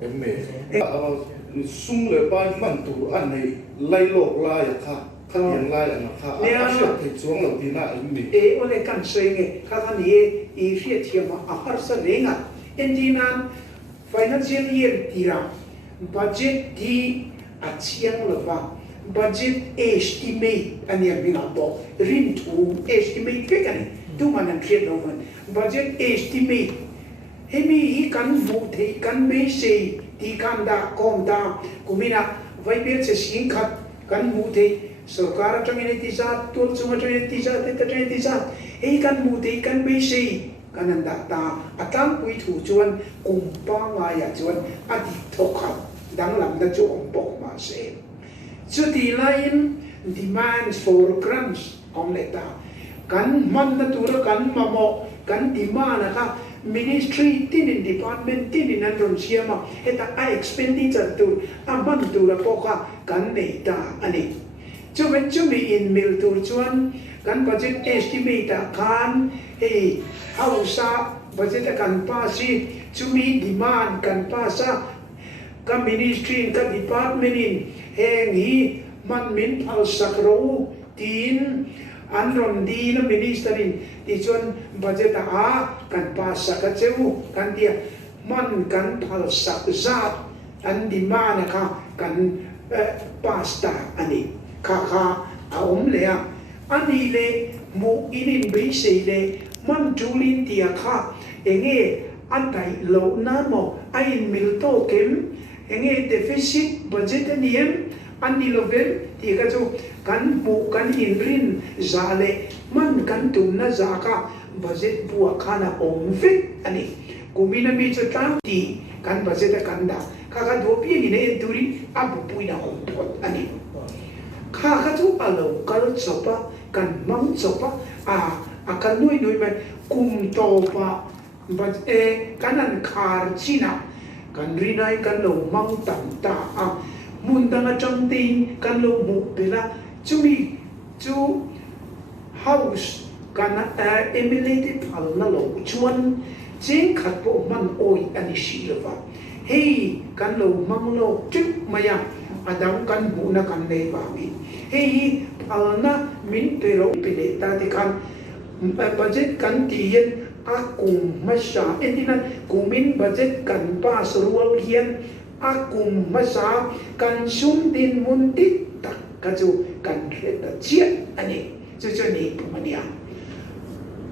emme sung le pai man tu an nei lai lok la ya kha yang lai an kha a hriat thei chuang lo ti na emme ole kan sei nge kha kan ye I hriat thiam a har sa renga endina financial year tira budget di a chiang lova budget estimate ani amina bo rin tu estimate fe kan tu man an hriat lo man budget estimate hemi hi kan mu thei kan me sei ti kan da kom da kumina vai bel se sing khat kan mu thei sarkar atangin ti sa tu chung atangin ti sa te atangin ti sa ei kan mu thei kan me sei kan an da ta atang pui thu chuan kum pa nga ya chuan adi thokhat dang lam da chu om pok ma se chu ti line demands for grants on leta kan man da tura kan mamo kan demand ka ministry tin in department tin in an siama eta I expenditure tu aman tu ra poka kan nei ta ani chu ven chu mi in mil tur chuan kan budget estimate kan hey hausa budget kan pa si chu mi demand kan pa sa ka ministry ka department in heng hi man min phal sakro tin an ron di na minister in ti chuan budget a kan pa sa ka cheu kan dia man kan phal sak za an demand ka kan pasta ani kha a le a ani le mu inin be sei le man julin tia kha enge atai lo na mo ai mil to kem enge deficit budget niem ani lovel ti ka chu kan mu kan in rin za le man kan tum na za ka budget bua khana ong fit ani kumina mi chu tam ti kan budget kan da kha do pi ni ne turi abu pui na ong pot ani kha chu alo kal chopa kan mang chopa a kan noi mai kum to pa but kanan khar china kan rinai kan lo mang tam ta a mun dang chang tin kan lo mu pela chumi chu house kan emulated al na lo chuan jing khat po man oi ani shi lova hey kan lo mang lo chuk maya adang kan bu na kan nei ba mi hey al na min pero pele ta ti kan budget kan tien akum masa endina kumin budget kan pas rual hian akum masa kan sum tin mun tit tak kaju kan reta chiat ani chu chu ni pumania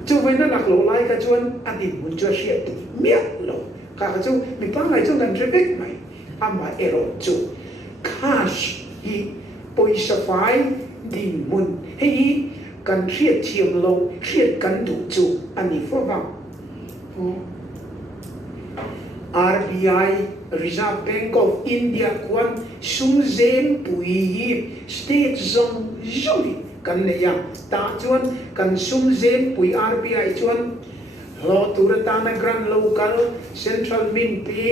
chu wen na nak lo lai ka chuan adin mun chu hriat mia lo ka chu mi pa ngai chu kan rebek mai ama ero chu cash hi poisa fai din mun hei kan hriat thiam lo hriat kan du chu ani fawang RBI Reserve Bank of India kwan sumzen pui hi state zong zoi kan le ya ta chuan kan sumzen pui RBI chuan lo turatana grand local central min pe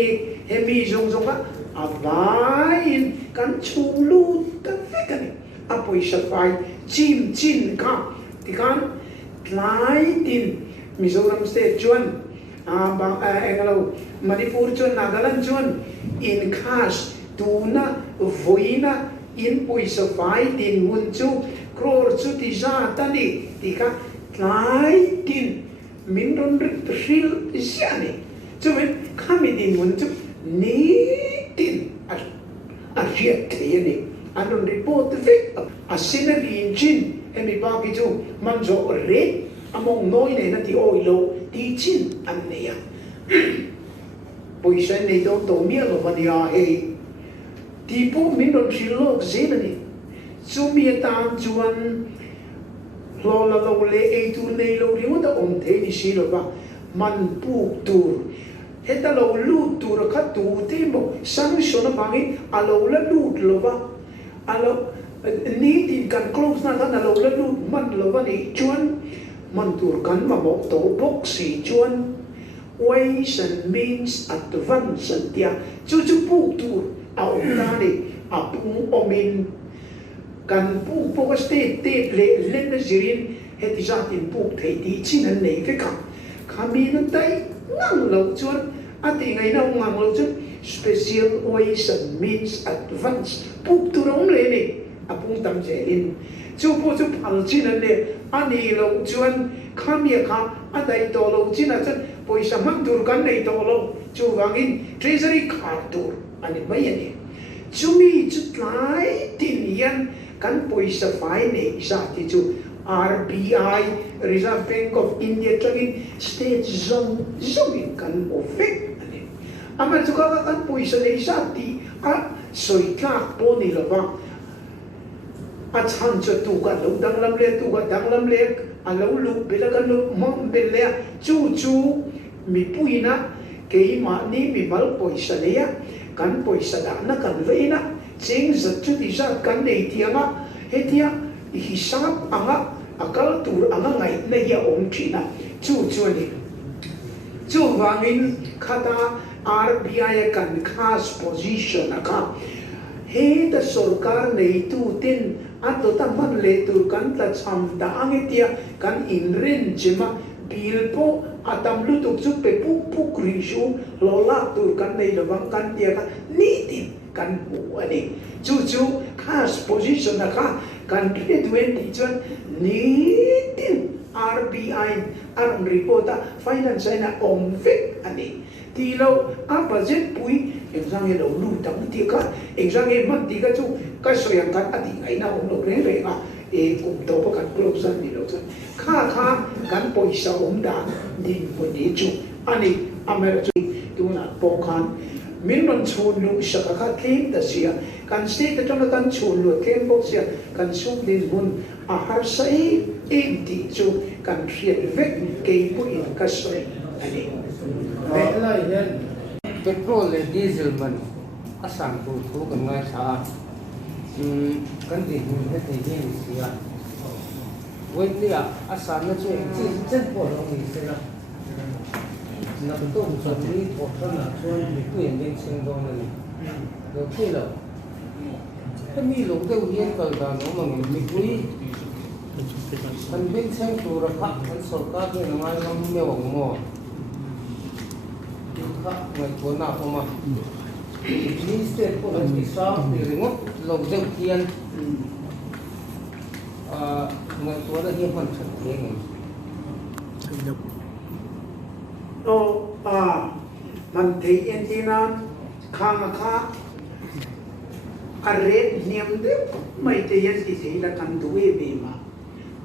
hemi zong zong a avain kan chulu ta fekani apoi safai chim chin ka tikan tlai tin Mizoram state chuan engalo Manipur chuan Nagaland chuan in cash tuna voina in poi safai tin mun chu crore chu ti za tani tika tlai tin min ron ril siani chumen kami tin mun chu ni tin a hiat theni anon report ve a sinali in chin emi ba ki chu manjo re among noi nei na ti oilo ti chin an neya poi sai nei don to mia lo vadia he ti po min don trilok zenani chu mi tan chuan lo la lo le e tu nei lo ri mo da om the ni si lo ba man pu tur heta lo lu tur kha tu te mo sang shona bangi a lo la lu lo ba a lo ni tin kan close na na lo la lu man lo ba ni chuan man tur kan ma mo to box si chuan ways and means advance and dia chu pu tur au ta ni a pu omin kan pu po state le na zirin heti zatin pu thei ti chin an nei fe ka kami na tai ngang lo chuan ati ngai na ngang lo chuan special ways and means advance pu turong le ni apung tam je in chu pu chu phal chin an ne ani lo chuan kami ka atai to lo chin a chuan poisa man tur kan nei to lo chu wangin treasury card tur ani mai ani chumi chu tlai tin yan kan poisa fai nei sa ti chu RBI Reserve Bank of India tagin state zone kan ofek ani ama chu ka kan poisa nei sa ti a soitlak po ni lo ba a chan chu tu ka lo dang lam le tu ka dang lam le a lo lu bela kan lu mong bela chu mi puina ke ma ni mi mal poisa ne ya kan poisa da na kan veina ching zat chu ti za kan nei tianga hetia hisab anga akal tur anga ngai na ya om thina chu ni chu wangin khata RBI kan khas position aka he the sarkar nei tu tin ato ta man le tur kan ta cham da angetia kan inren jema bilpo atam lutuk chu pe pu krishu lola tur kan nei lawang kan tia ka ni kan pu ani chu khas position na ka kan red wen chuan ni RBI ang report finance na omfik ani tilo a budget pui exam e lo lu tam ti ka exam e man ti ka chu ka soyang kan ati ngai na om no re a e kum to pa kan close ni lo chu kha kan poisa om da din po ni chu ani amera chu tu na po kan min non chon lu sa ka claim da sia kan se ta tong kan chon lu claim box sia kan sum din mun a har sai e ti chu kan triet vek ke po in ka soy ani Baiklah dan petrol dan diesel man asal tu kan ngai sa kan di hun he ti ni sia wen dia asal na chu ti chen po lo ni sia na tu tu sa ti po kan na chu ni ku yen ding sing go na ni lo ki lo kan ni lo de yen ka da no ma ni ku kan bin chen tu ra kha kan sarkar ne ngai mang me wang mo người của nào không mà đi state của nó thì sao thì ngốc lồng dâu kiên người của nó hiên hoàn thành thế này man thấy yên thì na khang a red niệm đấy mấy cái yên thì thấy là cần đuổi về mà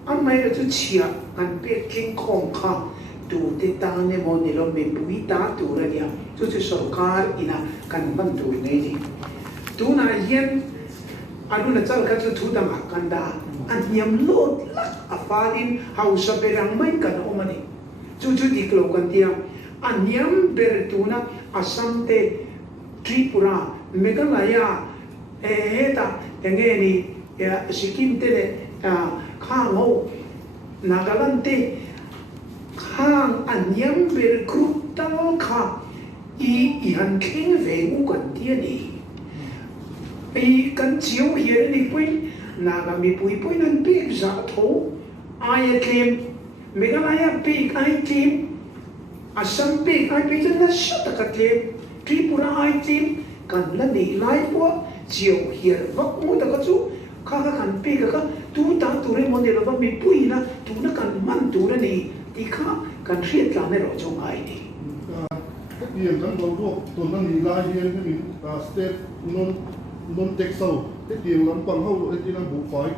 anh mấy là chú chia cần biết kinh khom khang tu te tang ne mon ni lo me pui ta tu ra dia chu sarkar ina kan ban tu nei ni tu na yen anu na chal ka chu thu dang kan da an niam lo lak a falin hausa berang mai kan omani chu ti klo kan dia an niam ber tu na assam te tripura meghalaya eta engeni ya sikkim te le khang ho nagaland te khang anyam ber group tal kha i han khen ve u kan tia ni ai kan chiu hiền ni pui naga mi pui pui nan pi za tho ai kim Meghalaya pi ai kim Assam pi ai pi jan na sat ka te Tripura ai kim kan la ni lai po chiu hier vak mo ta ka chu ka kan pi ka tu ta tu re mo de lo mi pui na tu na kan man tu na ni ti kha kan riat la ne ro chong ai ni cái tiền trong đầu ruộng tồn đang nhìn lại hiện thì mình state non tech sau cái tiền lắm bằng hậu cái tiền làm bộ phái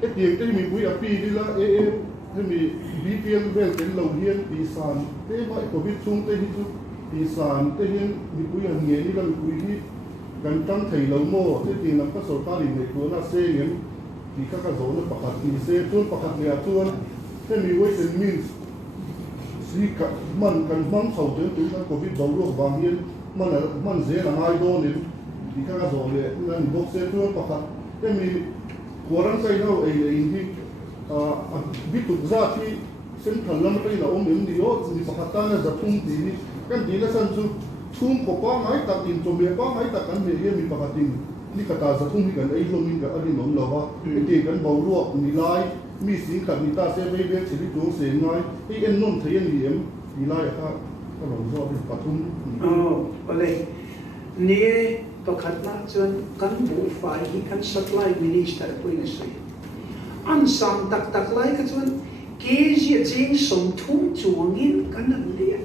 cái tiền cái mình quý api đi là em cái mình BPL về cái lầu hiện thì sàn cái mọi có biết chung cái hiện thì sàn cái hiện mình quý hàng nghề đi là mình quý hi gần tăng thầy lầu mô cái tiền làm các sở cao thì mình cuốn là xe hiện thì các cái số nó bạc hạt thì xe tuôn bạc hạt lẻ tuôn cái mình quay tiền mình si man kan mang thầu tới tới kan covid bầu luôn vàng hiên man dễ là ai đó nên thì các cái rồi là mình bốc xe tuôn bạc hạt cái mình Quran say nào ấy là hindi biết tục ra thì sen thằng lâm cái là ông em đi ó thì bạc hạt ta là tập trung thì cái gì là san su chung có quá ngay ta in cho mấy quá ngay ta cần mấy em mình bạc hạt tin đi cả ta tập trung thì cái ấy luôn mình cái anh nóng lâu cái tiền cái bầu luôn đi lại mi sinh khát mi ta sẽ về về chỉ đi chỗ sẽ ngay cái anh nông thấy anh em đi lại các lòng do thì bắt thung ole nè bạc hạt na chun kan bu fai hi kan supply minister pui na se an sang tak lai ka chun ke ji jing som thum chuangin kan an le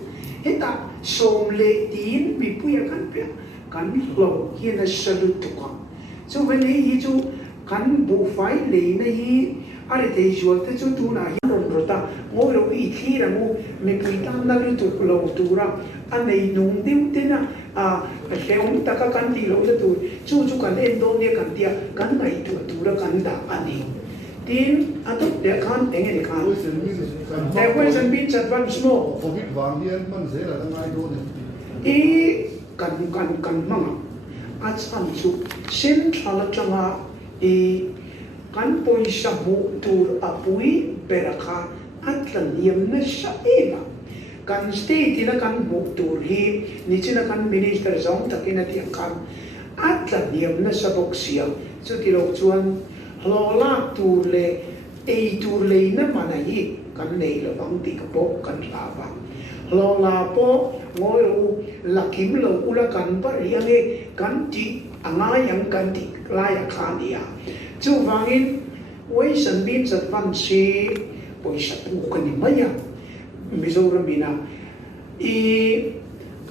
heta som le tin mi pui kan pe kan lo hi na salut to ka chu when hi chu kan bu fai le na hi ari te jual te chu tu na hi ron rota ngo ro I thi ra mo me pritan na lu tu lo tu ra anei nung dim te na leom ta ka kan ti lo le tu chu kan en don ne kan tia kan mai tu ra kan da ani tin ato le khan eng ne khan le question bin chat van smo có biết vàng hiên man dễ là thằng ai đó này e kan manga a chan chu sen thala changa e kan poisa bu tur apui berakha atlan yam na sa ema kan state na kan bu tur hi ni china kan minister zong takina tiang kan atlan yam na sa boxia chu kilo chuan hlola tur le ei tur le na manai kan nei lo bang ti ka po kan lava hlola po ngoi ru lakim lo ula kan par yange kan ti anga yang kan ti klaya khania chu wangin wei san bin chat van si poisa pu kan maya mizoram bina I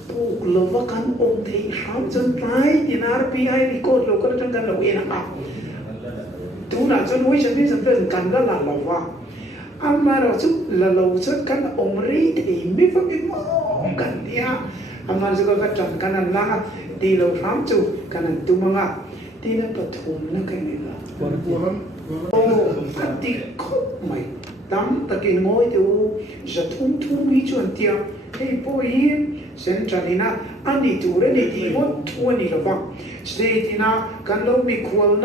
pu lova kan ong thei ham chan trai dinar pi ai record lo kan kan lo ena tu na chu wei san bin san ben kan la lawa amaro chu la lo chu kan ong ri thì mi fa bin mo kan ya amar chu ka chan kan an la ti lo ham chu kan an tu manga ti na pathum na kai ni ga ati khop mai tam takin ngoi tu za thum hi chuan tia hei po hi centralina ani tu re ni ti mo tu ni lo ba stateina kan lo mi khol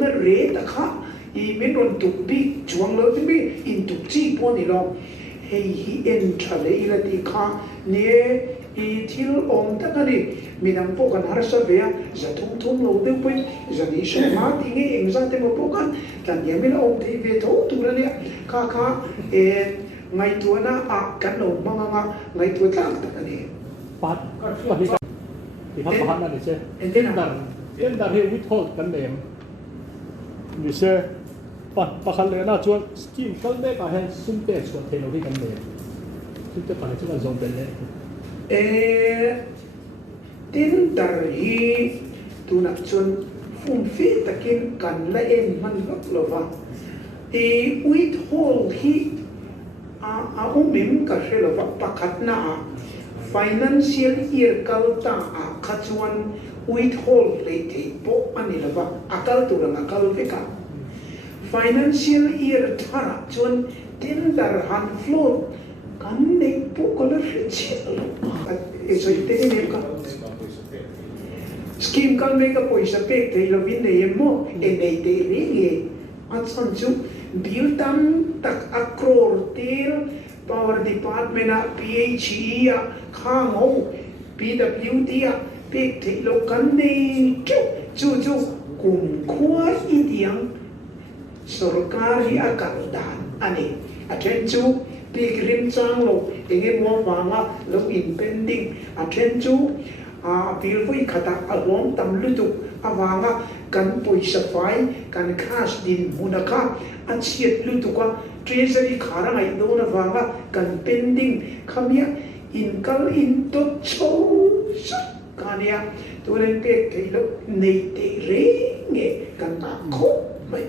na re ta kha I min ron tuk bi chuang lo ti mi in tuk chi po ni lo hei hi en thale ila ti kha ne I thil om ta ni minang po kan har sa bea za thum lo de pui za ni so ma ti nge eng za te mo po kan kan ye min om ti ve tho tu ra ne kha ngai tu na kan lo manga ngai tu tlang ta ni pat thì các bạn là sẽ em đặt hệ withhold cái nệm như sẽ và khăn lẽ nào chuan skin cái này cả hàng sung tệ chuan thế nào đi cái nệm chúng ta phải chúng ta dùng cái này tin dar hi tu na chuan phum phi takin kan la en man vak lova withhold hi mim ka lova pakhat na financial year kalta khachuan withhold le thei po ani lova akal turang akal veka financial year thara chuan tin dar han floor kan nei po kala chi eso te ni ka scheme kan make a poisa pek thei lo vin nei mo nei te ri atsan chu bill tam tak akror tel power department a PHE a khango PWD a pek thei lo kan nei chu kum khua idiang sorkari akadan ani atren chu tigrim chang lo enge mo wanga lo impending atren chu a pilvoi khata along tam lutu awanga kan poisa fai kan khas din munaka achiet lutu kwa treasury khara ngai do na wanga kan pending khamia inkal in to chou kania turen pek thailo nei te re nge kan ta kho mai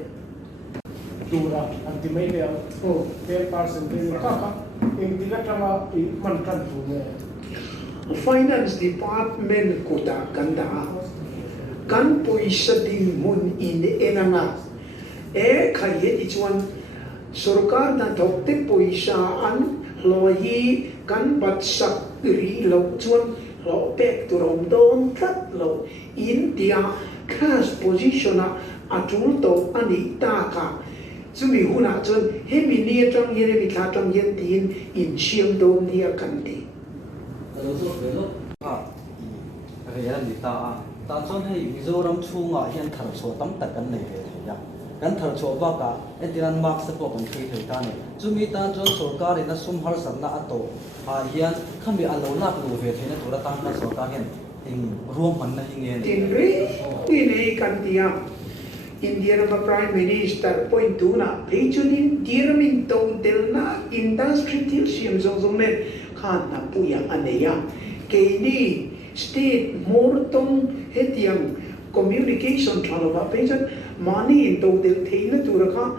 Dura ultimate oh the percentage ka indicatama mantan punya finance department kota kanda kan poisa din mun in enanga khaye ichwan sarkar na thokte poisa an lohi kan batsa ri lo chuan lo pek to rom don kat lo India cash position atul to ani ta ka chumi huna chon hemi ni tram yen mi tha tram yen tin in chiam dom nia kan ti lo zo pe lo ka realita ta chon hei mizoram chunga hian thar chho tam tak kan nei ve thai la kan thar chho ba ka etiran mark se po kan thei thei ta ne chumi ta chon sarkar ina sum har sam na ato a hian khami alo lak lu ve thei na thura ta na sarkar hian in ruam man na hi nge tin ri ni nei kan tia India ma Prime Minister point tu na lejunin dirmin to delna industry til siam zong zong net khan na puya aneya ke ni state mortong hetiang communication thanova pejan mani in to del theina tu rakha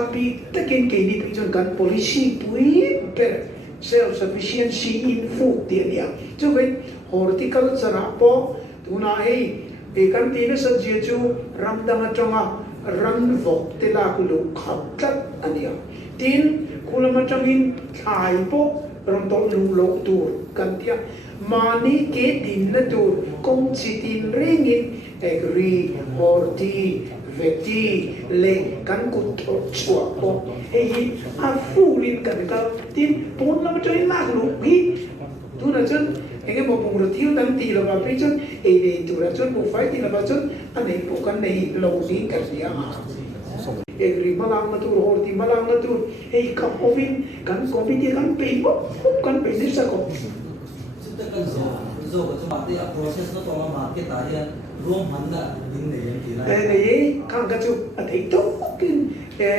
api takin ke ni pejan kan policy pui per self sufficiency in food dia chu ve horticulture apo tuna ei ekan tina sa jeju ramdanga changa ran vok telak lu khatlat ania tin kulama changin thai po ron to lu lo tur kantia mani ke din na tur kong chitin ringin agri horti veti le kan kut chua po hei a fulin kan ka tin pon lama changin lak lu gi tu na chun enge mo pung thiu dan ti la ba pe chon e le tu ra chon mo fai ti la ba chon anei po kan nei lo ni ka ria e ri malang na tu hor ti malang na tu e ka ovin kan committee kan pe bo kan pe ni sa ko chita kan zo ka tu ma te a process na ko market a hian room man na in nei yam ti la e ne ye kan ka chu a thei to kin e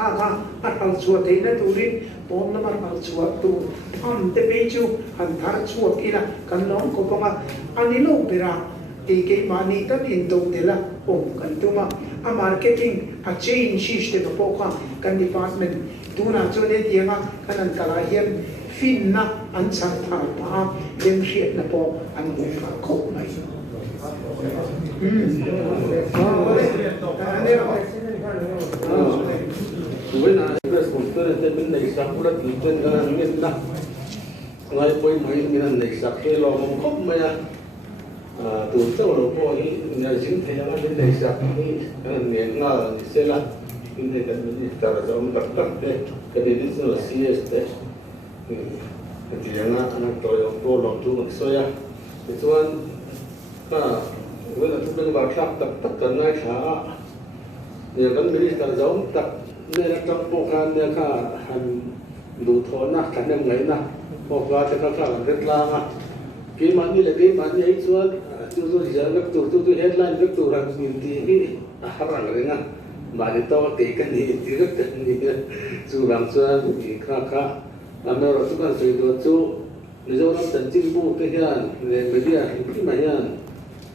ka a al chu thei na tu rin pon na mar al chu tu tham te pe chu han thar chu ila kan long ko pa ani lo pera e ke mani ta tin to te la om kan tu ma a marketing a change system po ka kan department tu na chu ne ti nga kan kala hian fin na an san thar pa dem riat na po an mo fa ko mai với là cái số tôi sẽ tính này sắp cũng đã kỹ trên cái này là ngay bây mấy nên này sắp khi lo một khóc mày từ sau đó có cái nhà chính thế là cái này sắp cái này nghe là sẽ là cái này cần phải tạo ra một tập tập đấy cái này sẽ là CS đấy thì yang anh tôi yang tôi làm tu một số ya thì cho anh với là chúng mình vào tập tập cái này là giờ kan minister giống tập nên là trong bộ khăn nên là hành đủ thốn na khả năng này na bộ phận thì các bạn rất là mà cái mà như là cái mà như hết suốt chú giờ các tụ headline các tụ rằng gì thì harang rồi na mà đi to cái gì thì rất cái gì chú rằng suốt thì khá mà nó là chúng ta sử dụng chú bây giờ nó tận chính bộ thế hiện về bây giờ cái mà hiện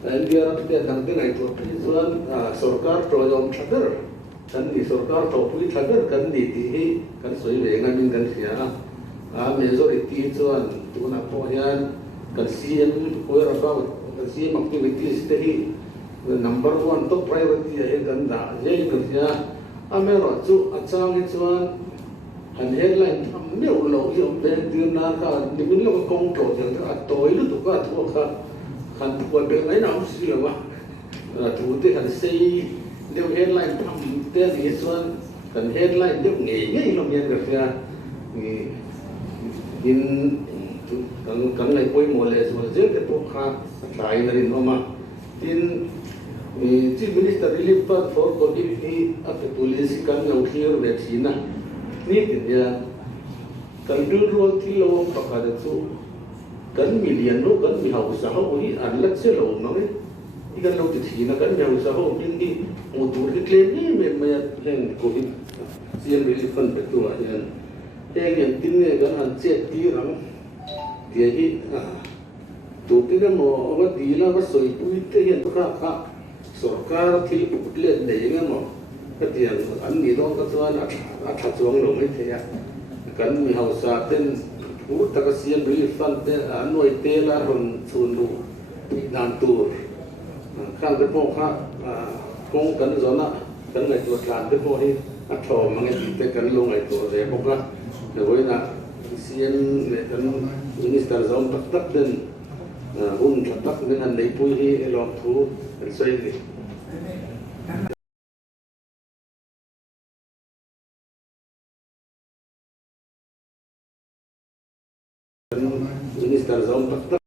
India orang dia dang tengah itu, tuan sarkar program thagar, kan di sarkar topui thagar kan di tihi kan soi dengan min kan sia, majority tuan tuan apa yang kan CM kau rapau kan CM activities tihi number one top priority yang kan dah jadi kan sia, amero tu acam tuan an headline meu lo yang ben dia nak ni min lo kong tro yang tu atoi lu tu ka tu ka kan buat bel nào sih lah, tu tu kan say dia headline pam dia ni tuan kan headline dia ngei lo yang kerja, in kan ngai poi mole tuan je tu ka thai narin oma, tin Chief Minister Relief Fund for COVID after policy kan nau clear de China ni tinya kan rule thi lo pakada chu kan million ro kan mi hau sa ho hi an lak se lo no ni ikan lo ti China kan mi hau sa ho ding di mo tur ki claim ni me hen COVID CM Relief Fund pe tu hian heng yang tin ne kan an chet ki rang dia hi tu tin mo wa di la wa soi pui te hian ka सरकार थी पुटले नहीं ना मो कतियां अन्य लोग तो चुनाव अच्छा चुनाव लोग नहीं थे यार कल निहाउ साथन पूरा तक सीएम रिलीफ फंड ते अनुई तेला रन चुनू नाम टूर खान ते पोखा कौन कल जोना कल नहीं तो लान ते पोही अच्छा मंगे जिते कल लोग नहीं तो ले पोका तो वही ना सीएम ने कल मिनिस्टर जोन तक दिन un tak dengan nei pui hi elok thu an soi ni minister zon tak